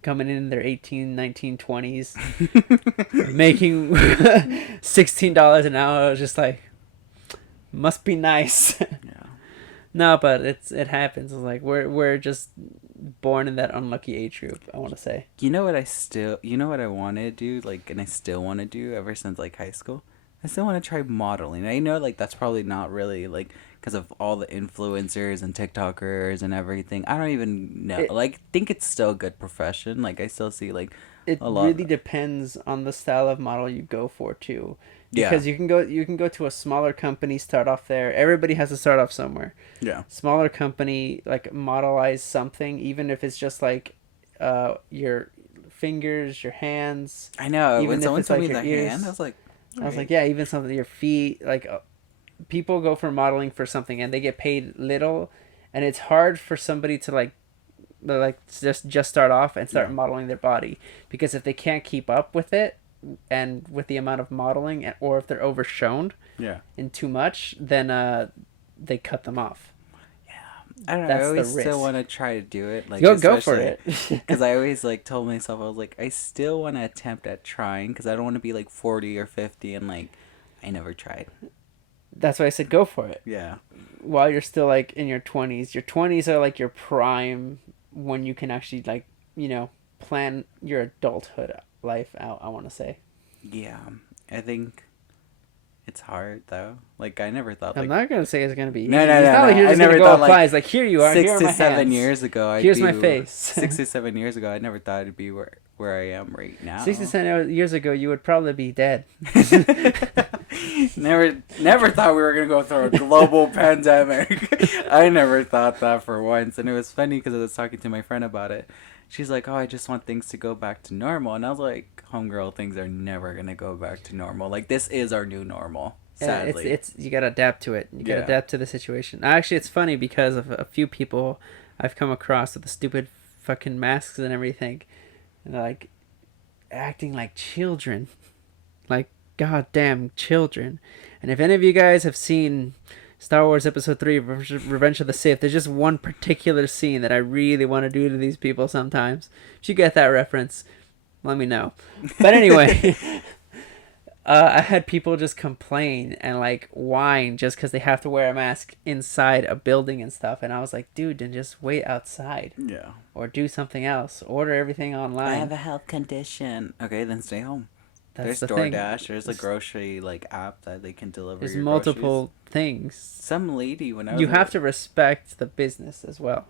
coming in their 18, 19, 20s, making $16 an hour, I was just like, must be nice. Yeah. No, but it happens. It's like, we're just born in that unlucky age group, I want to say. You know what I want to do, like, and I still want to do ever since, like, high school? I still want to try modeling. I know, like, that's probably not really, like, because of all the influencers and TikTokers and everything. I don't even know. Think it's still a good profession. Like, I still see, like, it a lot. Really depends on the style of model you go for, too. Because you can go to a smaller company, start off there. Everybody has to start off somewhere. Yeah. Smaller company, like, modelize something, even if it's just like your fingers, your hands. I know. Even When if someone it's told like me your the ears. hand, I was like, yeah, even something, your feet. Like, people go for modeling for something and they get paid little, and it's hard for somebody to like just start off and start modeling their body, because if they can't keep up with it and with the amount of modeling, or if they're overshown in too much, then they cut them off. I don't know. I always still want to try to do it. Like, go for it. Because I always, like, told myself, I was like, I still want to attempt at trying, because I don't want to be like 40 or 50 and, like, I never tried. That's why I said go for it. Yeah. While you're still, like, in your 20s. Your 20s are like your prime, when you can actually, like, plan your adulthood life out, I want to say. Yeah. I think it's hard, though. Like, I never thought, I'm not gonna say it's gonna be easy. No. Like, you're I just never gonna thought, go apply. like, It's like, here you are. 6 here are to my 7 hands. years ago, Here's my face. 6 to 7 years ago, I never thought it'd be where I am right now. 6 to 7 years ago, you would probably be dead. Never thought we were gonna go through a global pandemic. I never thought that for once, and it was funny because I was talking to my friend about it. She's like, "Oh, I just want things to go back to normal," and I was like, "Homegirl, things are never gonna go back to normal. Like, this is our new normal." Sadly, it's you gotta adapt to it. You gotta adapt to the situation. Actually, it's funny because of a few people I've come across with the stupid fucking masks and everything, and they're like acting like children, like goddamn children. And if any of you guys have seen Star Wars Episode 3, Revenge of the Sith, there's just one particular scene that I really want to do to these people sometimes. If you get that reference, let me know. But anyway, I had people just complain and, like, whine just because they have to wear a mask inside a building and stuff. And I was like, dude, then just wait outside. Yeah. Or do something else. Order everything online. I have a health condition. Okay, then stay home. That's There's the DoorDash. thing. There's a grocery, like, app that they can deliver. There's your multiple groceries. things. Some lady when I was You have to respect the business as well.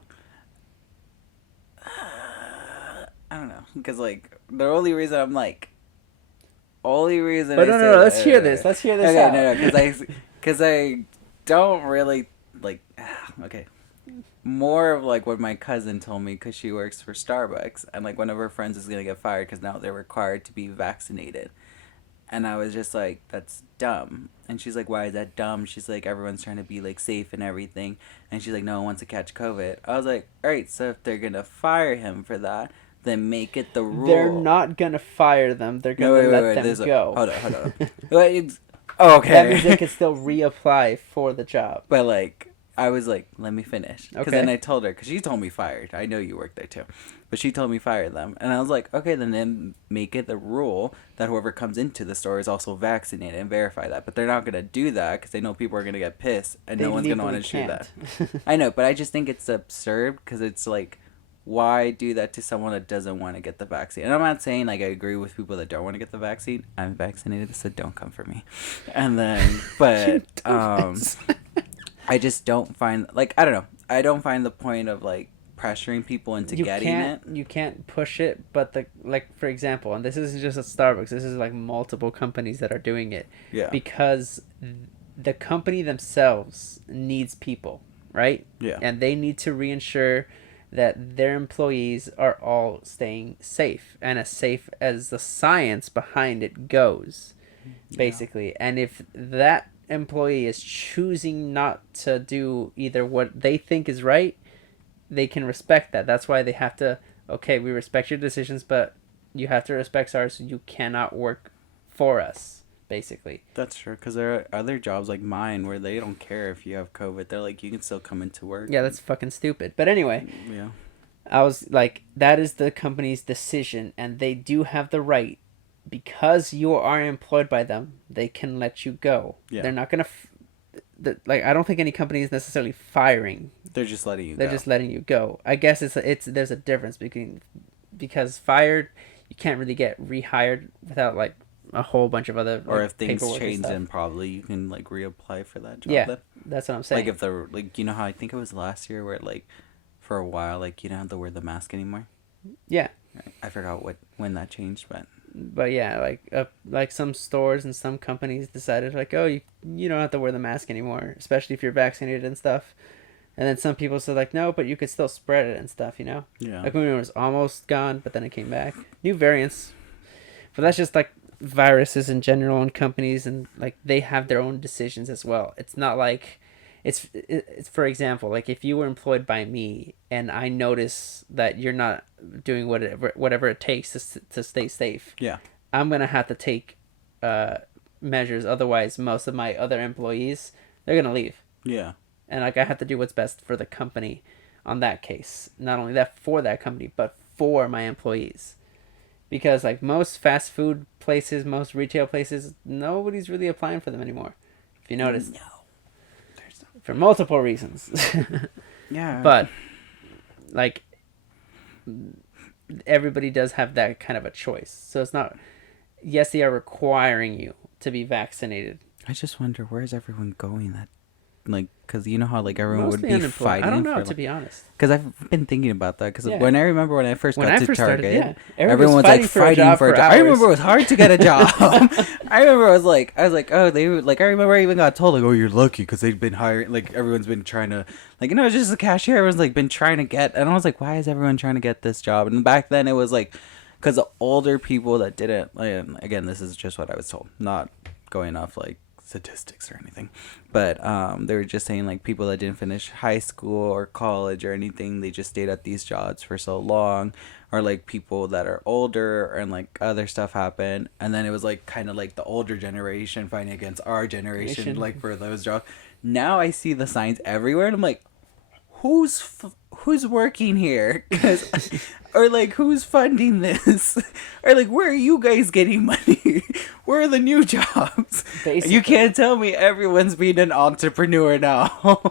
I don't know, because, like, the only reason I'm like, only reason. But I no, let's hear this. Let's hear this okay, out. No, because I don't really like. Okay, more of like what my cousin told me, because she works for Starbucks, and like one of her friends is gonna get fired because now they're required to be vaccinated. And I was just like, that's dumb. And she's like, why is that dumb? She's like, everyone's trying to be like safe and everything. And she's like, no one wants to catch COVID. I was like, all right, so if they're going to fire him for that, then make it the rule. They're not gonna fire them. They're gonna let them go. Hold on. Okay. That means they could still reapply for the job. But like, I was like, let me finish. Because Okay. then I told her, because she told me fired. I know you work there too. But she told me fire them. And I was like, okay, then make it the rule that whoever comes into the store is also vaccinated and verify that. But they're not going to do that because they know people are going to get pissed and They no one's going to want to legally do that. can't. I know, but I just think it's absurd because it's like, why do that to someone that doesn't want to get the vaccine? And I'm not saying like I agree with people that don't want to get the vaccine. I'm vaccinated, so don't come for me. And then, but I just don't find like I don't know. I don't find the point of like pressuring people into getting it. You can't push it, but for example, and this isn't just at Starbucks. This is like multiple companies that are doing it. Yeah. Because the company themselves needs people, right? Yeah. And they need to reinsure that their employees are all staying safe and as safe as the science behind it goes, basically. Yeah. And if that employee is choosing not to do either what they think is right, they can respect that. That's why they have to, okay, we respect your decisions, but you have to respect ours. So you cannot work for us, basically. That's true, because there are other jobs like mine where they don't care if you have COVID. They're like, you can still come into work. Yeah, that's fucking stupid. But anyway, yeah, I was like, that is the company's decision, and they do have the right, because you are employed by them, they can let you go. Yeah. They're not going to... I don't think any company is necessarily firing. They're just letting you go. They're just letting you go. I guess there's a difference because fired, you can't really get rehired without like a whole bunch of other or if things change, then probably you can like reapply for that job. Yeah, then. That's what I'm saying. Like if they're like, you know how I think it was last year where like for a while like you don't have to wear the mask anymore. Yeah. I forgot when that changed, but yeah, like some stores and some companies decided like, oh, you don't have to wear the mask anymore, especially if you're vaccinated and stuff. And then some people said like, no, but you could still spread it and stuff, you know? Yeah. Like when it was almost gone, but then it came back. New variants. But that's just like viruses in general and companies, and like they have their own decisions as well. It's not like it's for example, like if you were employed by me and I notice that you're not doing whatever it takes to stay safe. Yeah. I'm going to have to take measures, otherwise most of my other employees, they're going to leave. Yeah. And like I have to do what's best for the company on that case. Not only that for that company, but for my employees. Because like most fast food places, most retail places, nobody's really applying for them anymore. If you notice. No. For multiple reasons. Yeah. But like everybody does have that kind of a choice. So it's not, yes, they are requiring you to be vaccinated. I just wonder, where's everyone going that, like, because you know how, like, everyone Mostly would be fighting I don't know, for, to be honest. Because I've been thinking about that, because when I first got to Target, started, everyone was, like, fighting for a job. I remember it was hard to get a job. I remember I was like, oh, they were, like, I remember I even got told, like, oh, you're lucky, because they've been hiring, like, everyone's been trying to, like, you know, it's just a cashier, everyone's, like, been trying to get, and I was like, why is everyone trying to get this job? And back then, it was, like, because the older people that didn't, like, again, this is just what I was told, not going off, like, statistics or anything, but they were just saying like people that didn't finish high school or college or anything, they just stayed at these jobs for so long, or like people that are older and like other stuff happened, and then it was like kind of like the older generation fighting against our generation like for those jobs. Now I see the signs everywhere and I'm like, who's working here? Or like who's funding this? Or like where are you guys getting money? Where are the new jobs? Basically. You can't tell me everyone's being an entrepreneur now.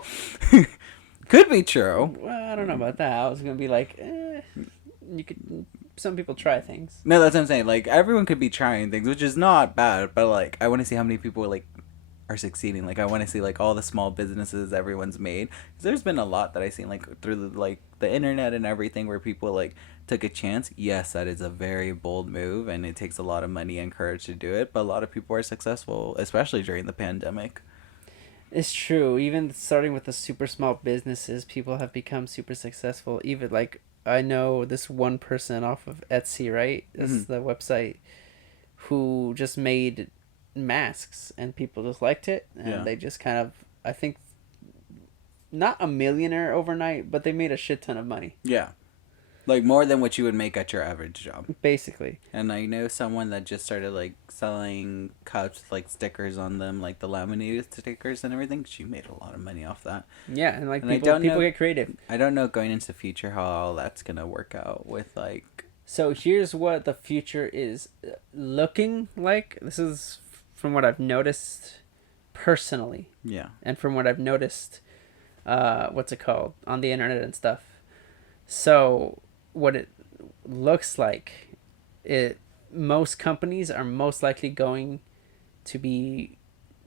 Could be true. Well, I don't know about that. I was gonna be like, some people try things. No, that's what I'm saying. Like everyone could be trying things, which is not bad, but like I want to see how many people like are succeeding. Like I want to see like all the small businesses everyone's made. 'Cause there's been a lot that I've seen like through the internet and everything where people like took a chance. Yes, that is a very bold move and it takes a lot of money and courage to do it, but a lot of people are successful, especially during the pandemic. It's true. Even starting with the super small businesses, people have become super successful. Even like I know this one person off of Etsy, right? This is the website, who just made masks and people just liked it, and Yeah. they just kind of, I think, not a millionaire overnight, but they made a shit ton of money. Yeah. Like more than what you would make at your average job. Basically. And I know someone that just started like selling cups with like stickers on them, like the laminated stickers and everything. She made a lot of money off that. Yeah, and like And I people don't know- get creative. I don't know going into the future how all that's gonna work out with like So here's what the future is looking like. This is from what I've noticed personally, yeah. and from what I've noticed, what's it called, on the internet and stuff. So what it looks like, most companies are most likely going to be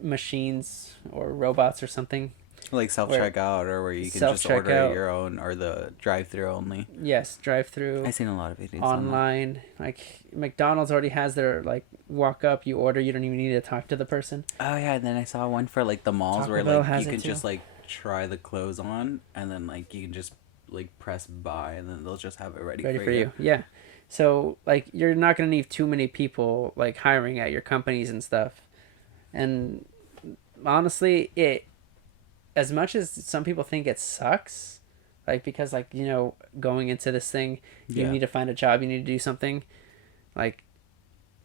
machines or robots or something. Like self checkout or where you can just order Self-checkout. your own or the drive through only. Yes, drive through. I've seen a lot of videos on that. Online. Like McDonald's already has their like walk up, you order, you don't even need to talk to the person. Oh yeah, and then I saw one for like the malls Taco where Bell like has you it can too. just like try the clothes on and then like you can just like press buy and then they'll just have it ready For you. Yeah. So like you're not gonna need too many people like hiring at your companies and stuff. And honestly, it, as much as some people think it sucks, like because like, you know, going into this thing, you Yeah. need to find a job, you need to do something like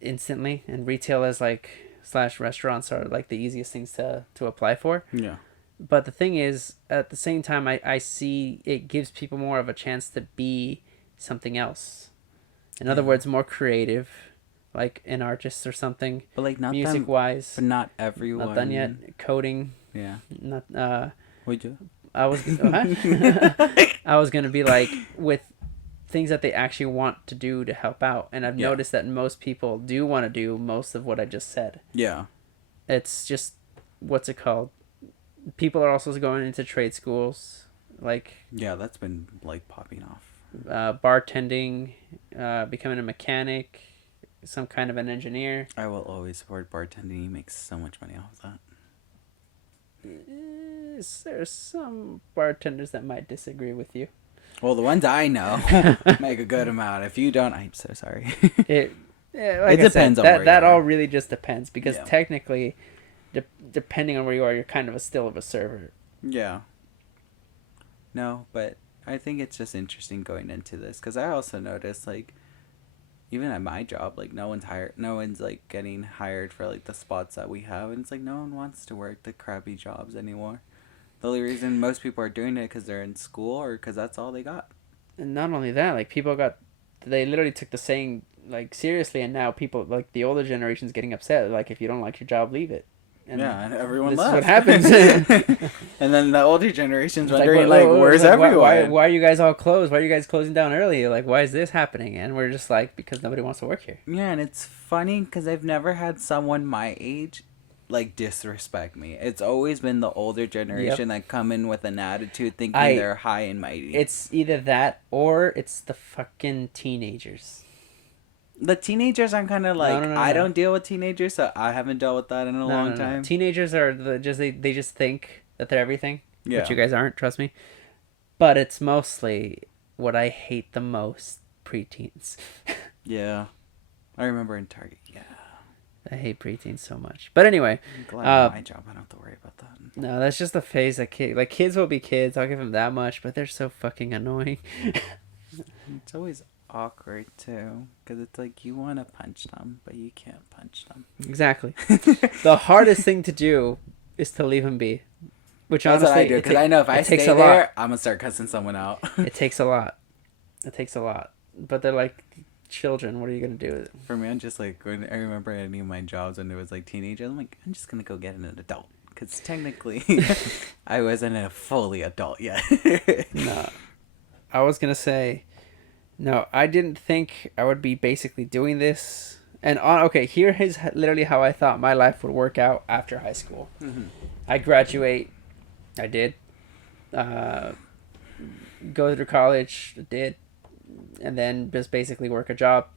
instantly, and retail is like / restaurants are like the easiest things to apply for. Yeah. But the thing is, at the same time, I see it gives people more of a chance to be something else. In other Yeah. words, more creative, like an artist or something, But like not music them, wise. but not everyone. Not done yet. Coding, Yeah. not. Would you? I was. What? I was gonna be like with things that they actually want to do to help out, and I've Yeah. noticed that most people do want to do most of what I just said. Yeah. It's just, what's it called? People are also going into trade schools, like Yeah, that's been like popping off. bartending, becoming a mechanic, some kind of an engineer. I will always support bartending. You make so much money off of that. There's some bartenders that might disagree with you. Well, the ones I know make a good amount. If you don't, I'm so sorry. It like It depends on that where that you are. all really just depends, because Yeah. technically, depending on where you are, you're kind of still of a server. Yeah. No, but I think it's just interesting going into this because I also noticed like even at my job like no one's like getting hired for like the spots that we have, and it's like no one wants to work the crappy jobs anymore. The only reason most people are doing it because they're in school or because that's all they got. And not only that, like they literally took the saying like seriously, and now people like the older generation's getting upset. Like, if you don't like your job, leave it. And yeah, and everyone this is left. what happens. And then the older generation's It's wondering what- like, what- where's like, everyone? why are you guys all closed? Why are you guys closing down early? Like, why is this happening? And we're just like, because nobody wants to work here. Yeah, and it's funny because I've never had someone my age like disrespect me. It's always been the older generation that come in with an attitude thinking they're high and mighty. It's either that or it's the fucking teenagers. The teenagers, I'm kind of like, No. I don't deal with teenagers, so I haven't dealt with that in a long time. Teenagers are they just think that they're everything, Yeah. which you guys aren't, trust me. But it's mostly what I hate the most, preteens. Yeah. I remember in Target. Yeah. I hate preteens so much. But anyway, I'm glad at my job I don't have to worry about that. no, that's just the phase that kids will be kids. I'll give them that much, but they're so fucking annoying. It's always awkward too because it's like you want to punch them but you can't punch them. Exactly. The hardest thing to do is to leave them be. Which That's honestly, what I do because I know if I stay takes a there lot. I'm gonna start cussing someone out. It takes a lot. It takes a lot. But they're like children. What are you gonna do with it? For me, I'm just like when I remember any of my jobs when there was like teenagers, I'm like, I'm just gonna go get an adult because technically I wasn't a fully adult yet. No. I was gonna say, no, I didn't think I would be basically doing this. And okay, here is literally how I thought my life would work out after high school. Mm-hmm. I graduate. I did. Go through college. I did. And then just basically work a job.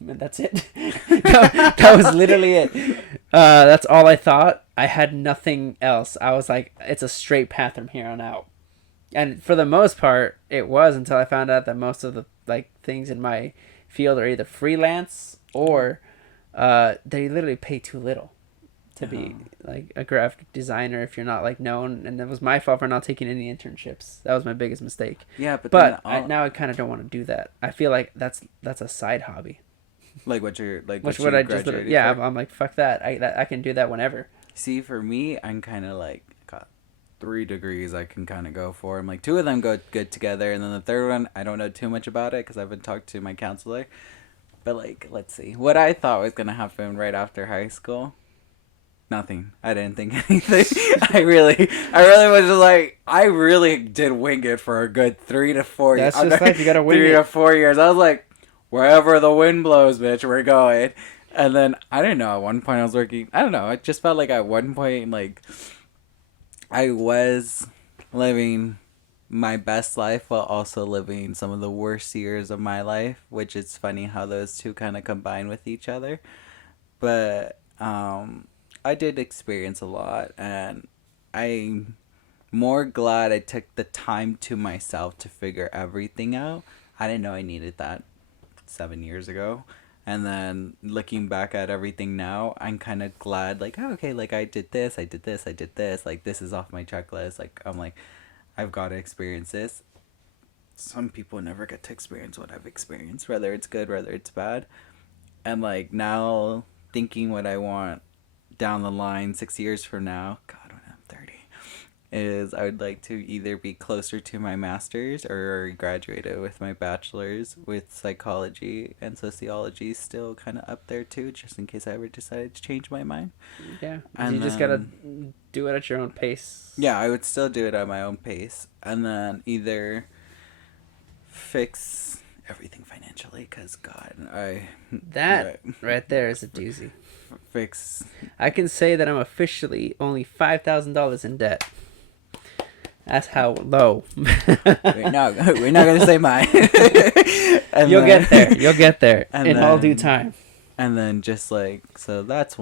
And that's it. that was literally it. That's all I thought. I had nothing else. I was like, it's a straight path from here on out. And for the most part, it was until I found out that most of the like things in my field are either freelance or they literally pay too little to be like a graphic designer if you're not like known, and that was my fault for not taking any internships. That was my biggest mistake. Yeah, but then But now I kind of don't want to do that. I feel like that's a side hobby. like what you're like Which what what you I just graduated yeah, for? I'm like fuck that. I can do that whenever. See, for me, I'm kind of like got 3 degrees I can kind of go for. I'm like 2 of them go good together, and then the third one I don't know too much about it because I haven't talked to my counselor. But like, let's see, what I thought was gonna happen right after high school. Nothing. I didn't think anything. I really was just like, I really did wing it for a good 3 to 4 years. That's just life. You gotta wing 3 to 4 years. I was like, wherever the wind blows, bitch, we're going. And then I didn't know. At one point, I was working. I don't know. It just felt like at one point, like I was living my best life while also living some of the worst years of my life. Which is funny how those two kind of combine with each other. But I did experience a lot, and I'm more glad I took the time to myself to figure everything out. I didn't know I needed that 7 years ago. And then looking back at everything now, I'm kind of glad, like, oh, okay, like I did this, I did this, I did this. Like, this is off my checklist. Like, I'm like, I've got to experience this. Some people never get to experience what I've experienced, whether it's good, whether it's bad. And like now thinking what I want down the line 6 years from now, God, when I'm 30, is I would like to either be closer to my master's or graduated with my bachelor's, with psychology and sociology still kind of up there too, just in case I ever decided to change my mind. Yeah, And you just gotta do it at your own pace. Yeah, I would still do it at my own pace, and then either fix everything financially, because God, That right there is a doozy. fix. I can say that I'm officially only $5,000 in debt. That's how low. We're not gonna say mine. You'll get there. You'll get there in all due time. And then just like, so that's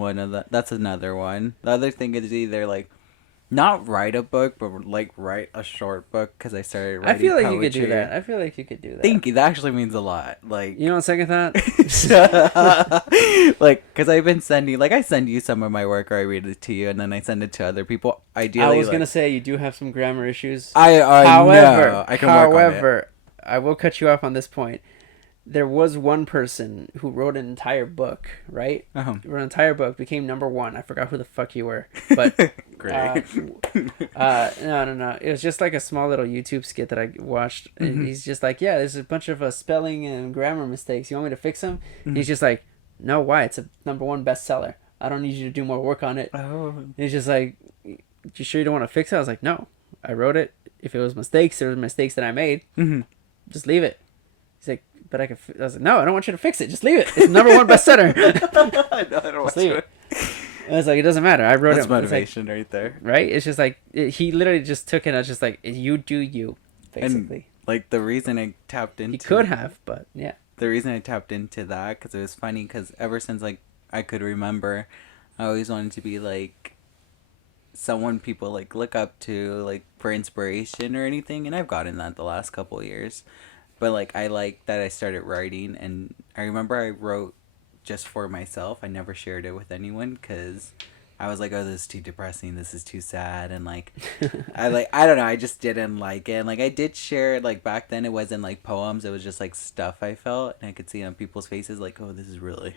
that's another one. The other thing is either like not write a book, but like write a short book, because I started writing I feel like poetry. you could do that. I feel like you could do that. Thank you. That actually means a lot. Like, You know, on second thought, like, because I've been sending, like, I send you some of my work, or I read it to you, and then I send it to other people. Ideally, I was gonna say you do have some grammar issues. however, However, I can work on it. I will cut you off on this point. There was one person who wrote an entire book, right? Uh-huh. Wrote an entire book, became #1. I forgot who the fuck you were, but Great. no. It was just like a small little YouTube skit that I watched. And he's just like, yeah, there's a bunch of spelling and grammar mistakes. You want me to fix them? He's just like, no, why? It's a #1 bestseller. I don't need you to do more work on it. And he's just like, you sure you don't want to fix it? I was like, no, I wrote it. If it was mistakes, there were mistakes that I made. Just leave it. He's like, but I was like, no, I don't want you to fix it. Just leave it. It's #1 bestseller. I don't Just leave it. I was like, it doesn't matter. I wrote That's it. motivation right there. Right? It's just like, he literally just took it and I was just like, you do you, basically. And like the reason I tapped into He could have, but yeah. The reason I tapped into that, because it was funny, because ever since like I could remember, I always wanted to be like someone people like look up to, like for inspiration or anything, and I've gotten that the last couple of years. But like I like that I started writing, and I remember I wrote just for myself. I never shared it with anyone because I was like, oh, this is too depressing, this is too sad, and like I don't know, I just didn't like it. And like I did share it, like back then it wasn't like poems, it was just like stuff I felt, and I could see on people's faces like, oh, this is really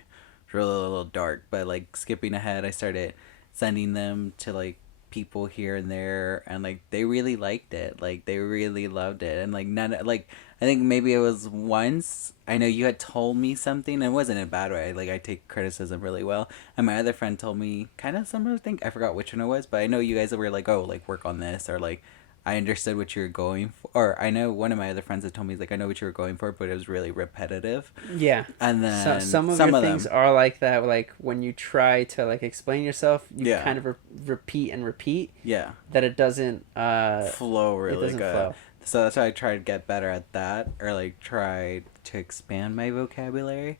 a little dark. But like skipping ahead, I started sending them to like people here and there, and like they really liked it, like they really loved it. And like none, like I think maybe it was once, I know you had told me something, and it wasn't in a bad way, like I take criticism really well, and my other friend told me kind of similar thing, I forgot which one it was, but I know you guys were like, oh, like work on this, or like I understood what you were going for, or I know one of my other friends had told me, like, I know what you were going for, but it was really repetitive. Yeah. And then some of your things are like that, like when you try to like explain yourself, you kind of repeat and repeat. Yeah. That it doesn't flow really it doesn't good. Flow. So that's why I try to get better at that, or like try to expand my vocabulary.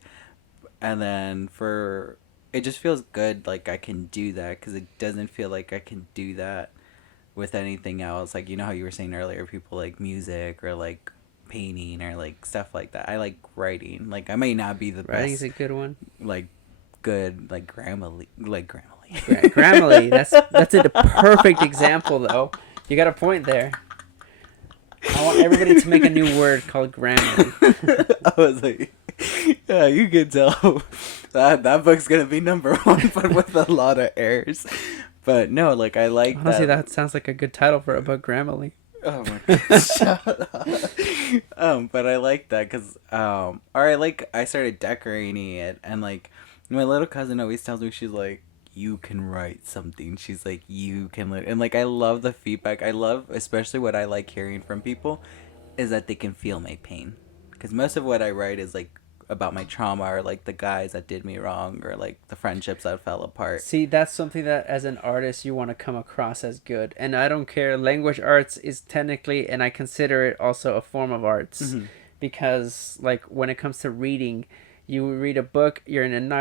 And then it just feels good, like I can do that, because it doesn't feel like I can do that with anything else. Like, you know how you were saying earlier, people like music or like painting or like stuff like that. I like writing. Like I may not be the Writing's best, a good one. like good like Grammarly, like Grammarly. Grammarly. That's a perfect example, though. You got a point there. I want everybody to make a new word called Grammarly. I was like, yeah, you can tell that book's gonna be number one, but with a lot of errors. But no, like I like Honestly, that sounds like a good title for a book, Grammarly. Oh my god! Shut up. But I like that because or I started decorating it, and like my little cousin always tells me, she's like, you can write something. She's like, you can and like I love the feedback. I love, especially what I like hearing from people, is that they can feel my pain, because most of what I write is like about my trauma, or like the guys that did me wrong, or like the friendships that fell apart. See, that's something that as an artist you want to come across as good. And I don't care, language arts is technically, and I consider it also a form of arts. Mm-hmm. Because like when it comes to reading, you read a book, you're in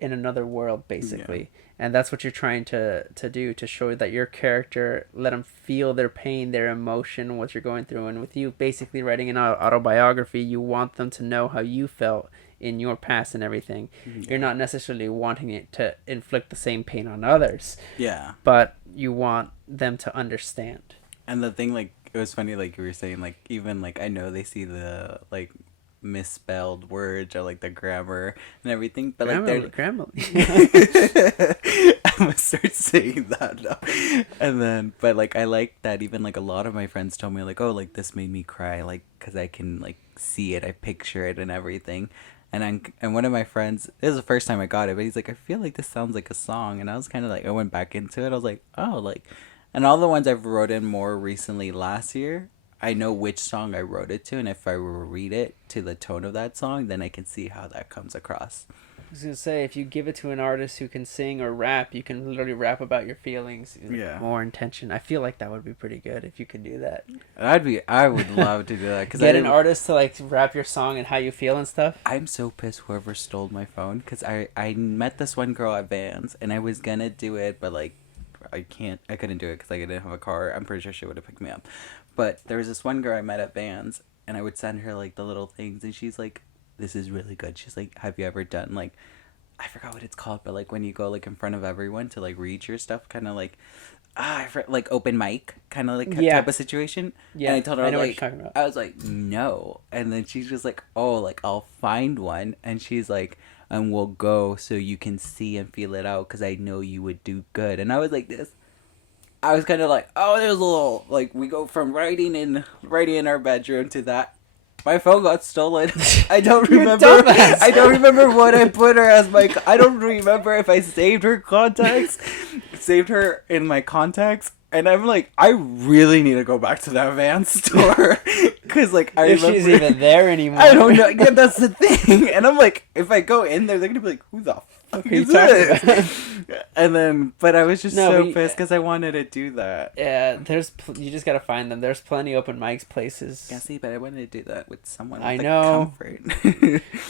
another world basically. Yeah. And that's what you're trying to do, to show that your character, let them feel their pain, their emotion, what you're going through. And with you basically writing an autobiography, you want them to know how you felt in your past and everything. Yeah. You're not necessarily wanting it to inflict the same pain on others. Yeah. But you want them to understand. And the thing, like, it was funny, like you were saying, like, even, like, I know they see the, like, misspelled words or like the grammar and everything, but like they're Grammarly. I'm gonna start saying that now. And then, but like I like that even like a lot of my friends told me like, oh, like this made me cry, like because I can like see it, I picture it and everything. And one of my friends, this is the first time I got it, but he's like, I feel like this sounds like a song. And I was kind of like, I went back into it, I was like, oh, like, and all the ones I've wrote in more recently last year, I know which song I wrote it to, and if I read it to the tone of that song, then I can see how that comes across. I was gonna say, if you give it to an artist who can sing or rap, you can literally rap about your feelings. Yeah. More intention. I feel like that would be pretty good if you could do that. I would love to do that. Cause get an artist to like rap your song and how you feel and stuff. I'm so pissed whoever stole my phone, because I met this one girl at Vans, and I was gonna do it, but like I couldn't do it because I didn't have a car. I'm pretty sure she would have picked me up. But there was this one girl I met at Vans, and I would send her, like, the little things, and she's like, this is really good. She's like, have you ever done, like, I forgot what it's called, but, like, when you go, like, in front of everyone to, like, read your stuff, kind of like, like, open mic, kind of, like, type of situation. Yeah, and I told her, I know like, what you're talking about. I was like, no. And then she's just like, oh, like, I'll find one. And she's like, and we'll go so you can see and feel it out, because I know you would do good. And I was like, this. I was kind of like, oh, there's a little, like, we go from writing in our bedroom to that. My phone got stolen. I don't remember. I don't remember what I put her as my. I don't remember if I saved her in my contacts. And I'm like, I really need to go back to that Vans store. Because, like, I if remember. She's even there anymore. I don't know. Yeah, that's the thing. And I'm like, if I go in there, they're going to be like, who the fuck is this? And then, but I was just pissed because I wanted to do that. Yeah, you just got to find them. There's plenty open mics places. Yeah, see, but I wanted to do that with someone with I know. comfort.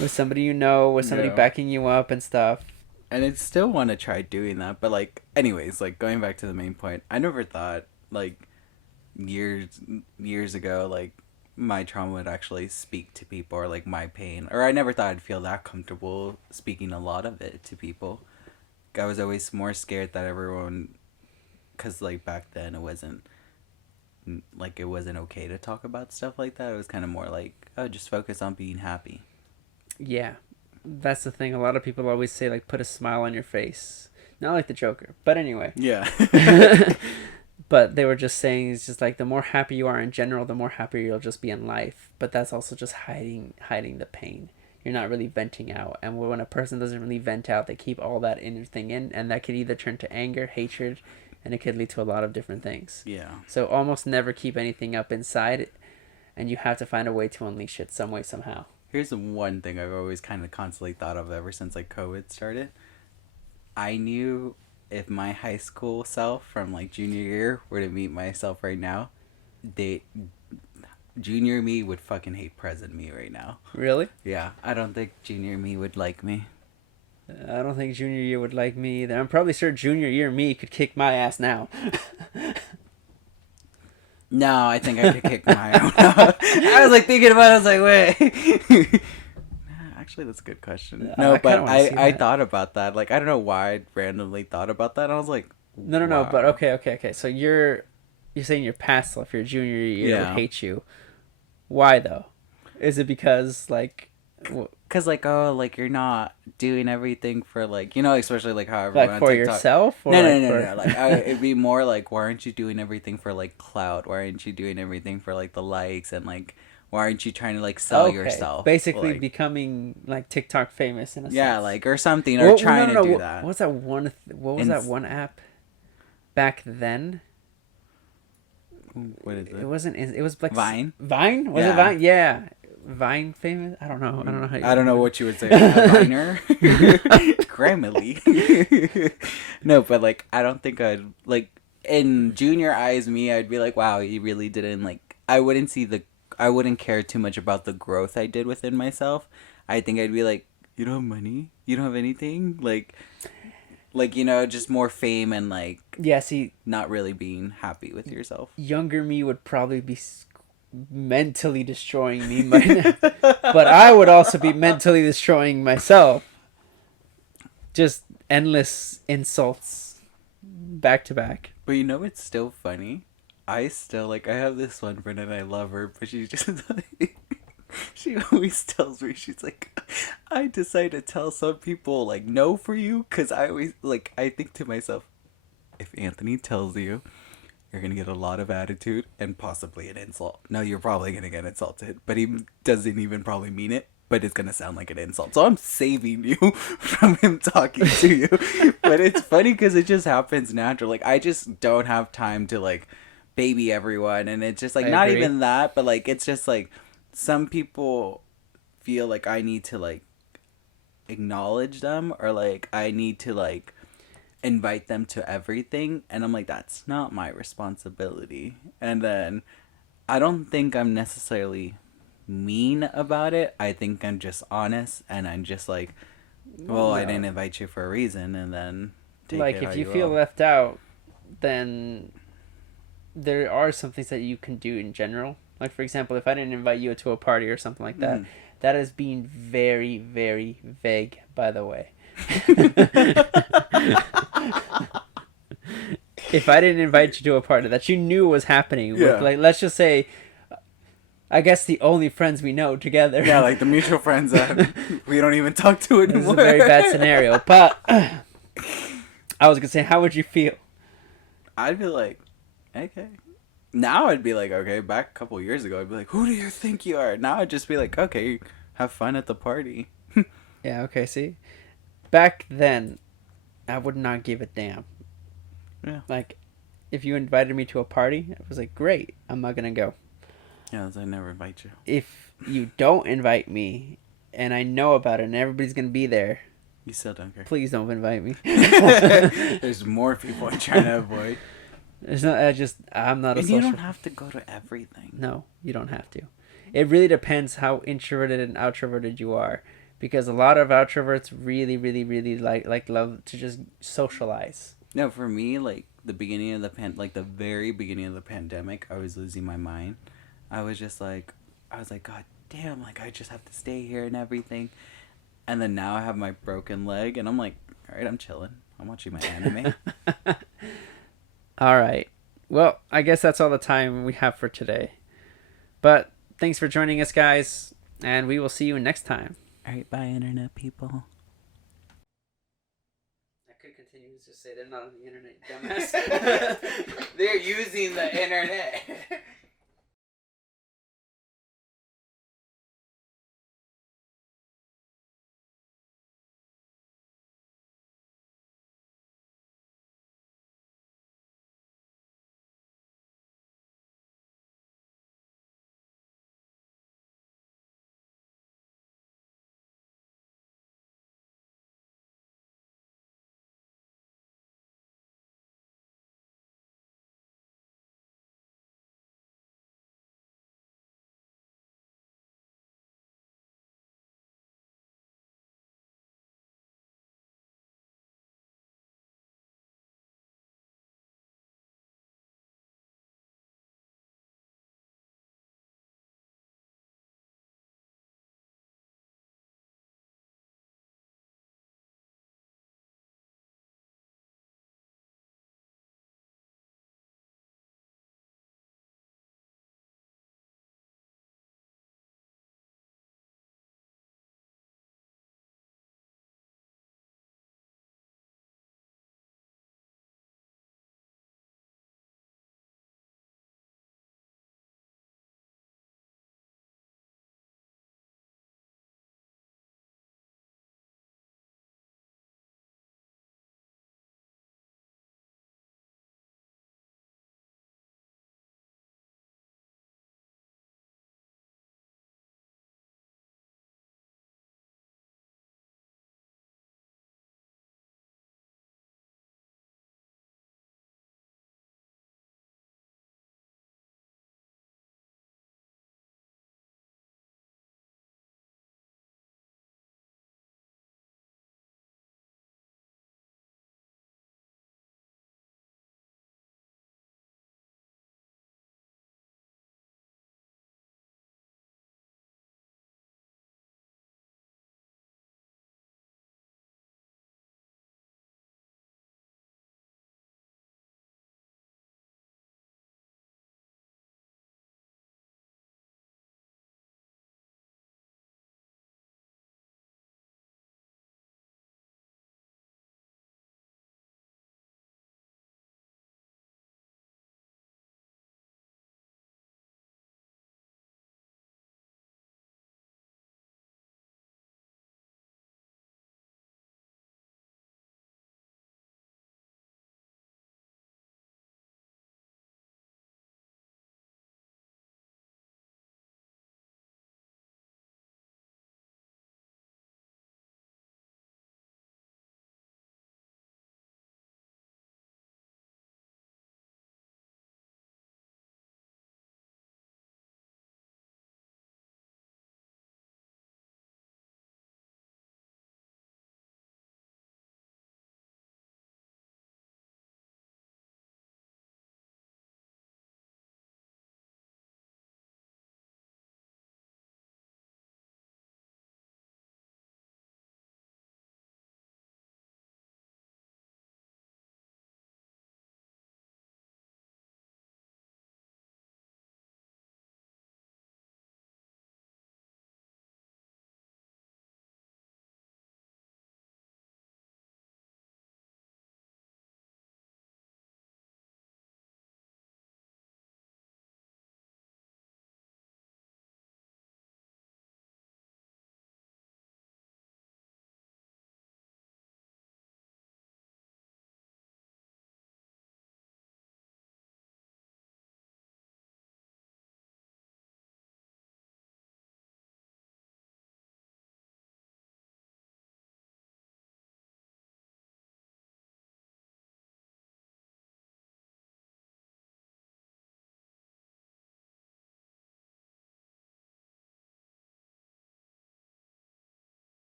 With somebody you know, with somebody backing you up and stuff. And I still want to try doing that, but like, anyways, like going back to the main point, I never thought like years ago, like my trauma would actually speak to people, or like my pain, or I never thought I'd feel that comfortable speaking a lot of it to people. I was always more scared that everyone, because like back then it wasn't okay to talk about stuff like that. It was kind of more like, oh, just focus on being happy. Yeah. That's the thing. A lot of people always say, like, put a smile on your face. Not like the Joker. But anyway. Yeah. But they were just saying, it's just like, the more happy you are in general, the more happier you'll just be in life. But that's also just hiding the pain. You're not really venting out. And when a person doesn't really vent out, they keep all that inner thing in. And that could either turn to anger, hatred, and it could lead to a lot of different things. Yeah. So almost never keep anything up inside. And you have to find a way to unleash it some way, somehow. Here's the one thing I've always kind of constantly thought of ever since like COVID started. I knew if my high school self from like junior year were to meet myself right now, junior me would fucking hate present me right now. Really? Yeah, I don't think junior me would like me. I don't think junior year would like me either. I'm probably sure junior year me could kick my ass now. No, I think I could kick my own. I was like thinking about it. I was like, wait. Actually, that's a good question. I No, kinda but wanna see I that. thought about that. Like, I don't know why I randomly thought about that. I was like, No. But wow. okay. So you're saying your past self, your junior year, would Yeah. hate you. Why though? Is it because like, Cause like, oh, like you're not doing everything for like, you know, especially like how everyone like on for TikTok. yourself or No, no, like no, no, for? no. Like, it'd be more like, why aren't you doing everything for like clout? Why aren't you doing everything for like the likes and like, why aren't you trying to like sell Okay, yourself? basically Like, becoming like TikTok famous in a yeah, sense. like or something, or Well, trying to no. do What that. was that one? What was And that one app back then? what is It it? wasn't. It was like Vine. Vine. Was it Yeah. Vine? Yeah, Vine famous. I don't know. I don't know how. I don't know what you would say. A Viner, Grammarly. No, but like I don't think I'd like in junior eyes me. I'd be like, wow, you really didn't like. I wouldn't see the. I wouldn't care too much about the growth I did within myself. I think I'd be like, you don't have money. You don't have anything. Like you know, just more fame and like Yeah. See, not really being happy with yourself. younger me would probably be mentally destroying me, but I would also be mentally destroying myself. Just endless insults, back to back. But you know it's still funny? I still like I have this one friend and I love her, but she's just like she always tells me she's like I decide to tell some people like no for you cuz I always like I think to myself if Anthony tells you you're going to get a lot of attitude and possibly an insult. No, you're probably going to get insulted, but he doesn't even probably mean it. But it's gonna sound like an insult, so I'm saving you from him talking to you. But it's funny because it just happens natural. Like I just don't have time to like baby everyone, and it's just like I not agree. even that, but like it's just like some people feel like I need to like acknowledge them or like I need to like invite them to everything, and I'm like that's not my responsibility. And then I don't think I'm necessarily mean about it. I think I'm just honest and I'm just like, well, I didn't invite you for a reason, and then take Like it how if you you feel will. left out, then there are some things that you can do in general. Like for example, if I didn't invite you to a party or something like that, Mm. that is being very, very vague, by the way. If I didn't invite you to a party that you knew was happening Yeah. with, like, let's just say, I guess the only friends we know together. Yeah, like the mutual friends that we don't even talk to anymore. This is a very bad scenario, but I was gonna say, how would you feel? I'd be like, okay. Now I'd be like, okay. Back a couple years ago, I'd be like, who do you think you are? Now I'd just be like, okay, have fun at the party. Yeah, okay, see? Back then, I would not give a damn. Yeah. Like, if you invited me to a party, I was like, great, I'm not gonna go. Yeah, I never invite you. If you don't invite me, and I know about it, and everybody's gonna be there, You still don't care. please don't invite me. There's more people I'm trying to avoid. It's not. I'm not a And social. you don't have to go to everything. No, you don't have to. It really depends how introverted and outroverted you are, because a lot of outroverts really, really, really like love to just socialize. No, for me, like the beginning of the very beginning of the pandemic, I was losing my mind. I was like, God damn, like I just have to stay here and everything. And then now I have my broken leg, and I'm like, all right, I'm chilling. I'm watching my anime. All right. Well, I guess that's all the time we have for today. But thanks for joining us, guys, and we will see you next time. All right, bye, internet people. I could continue to just say they're not on the internet, dumbass. They're using the internet.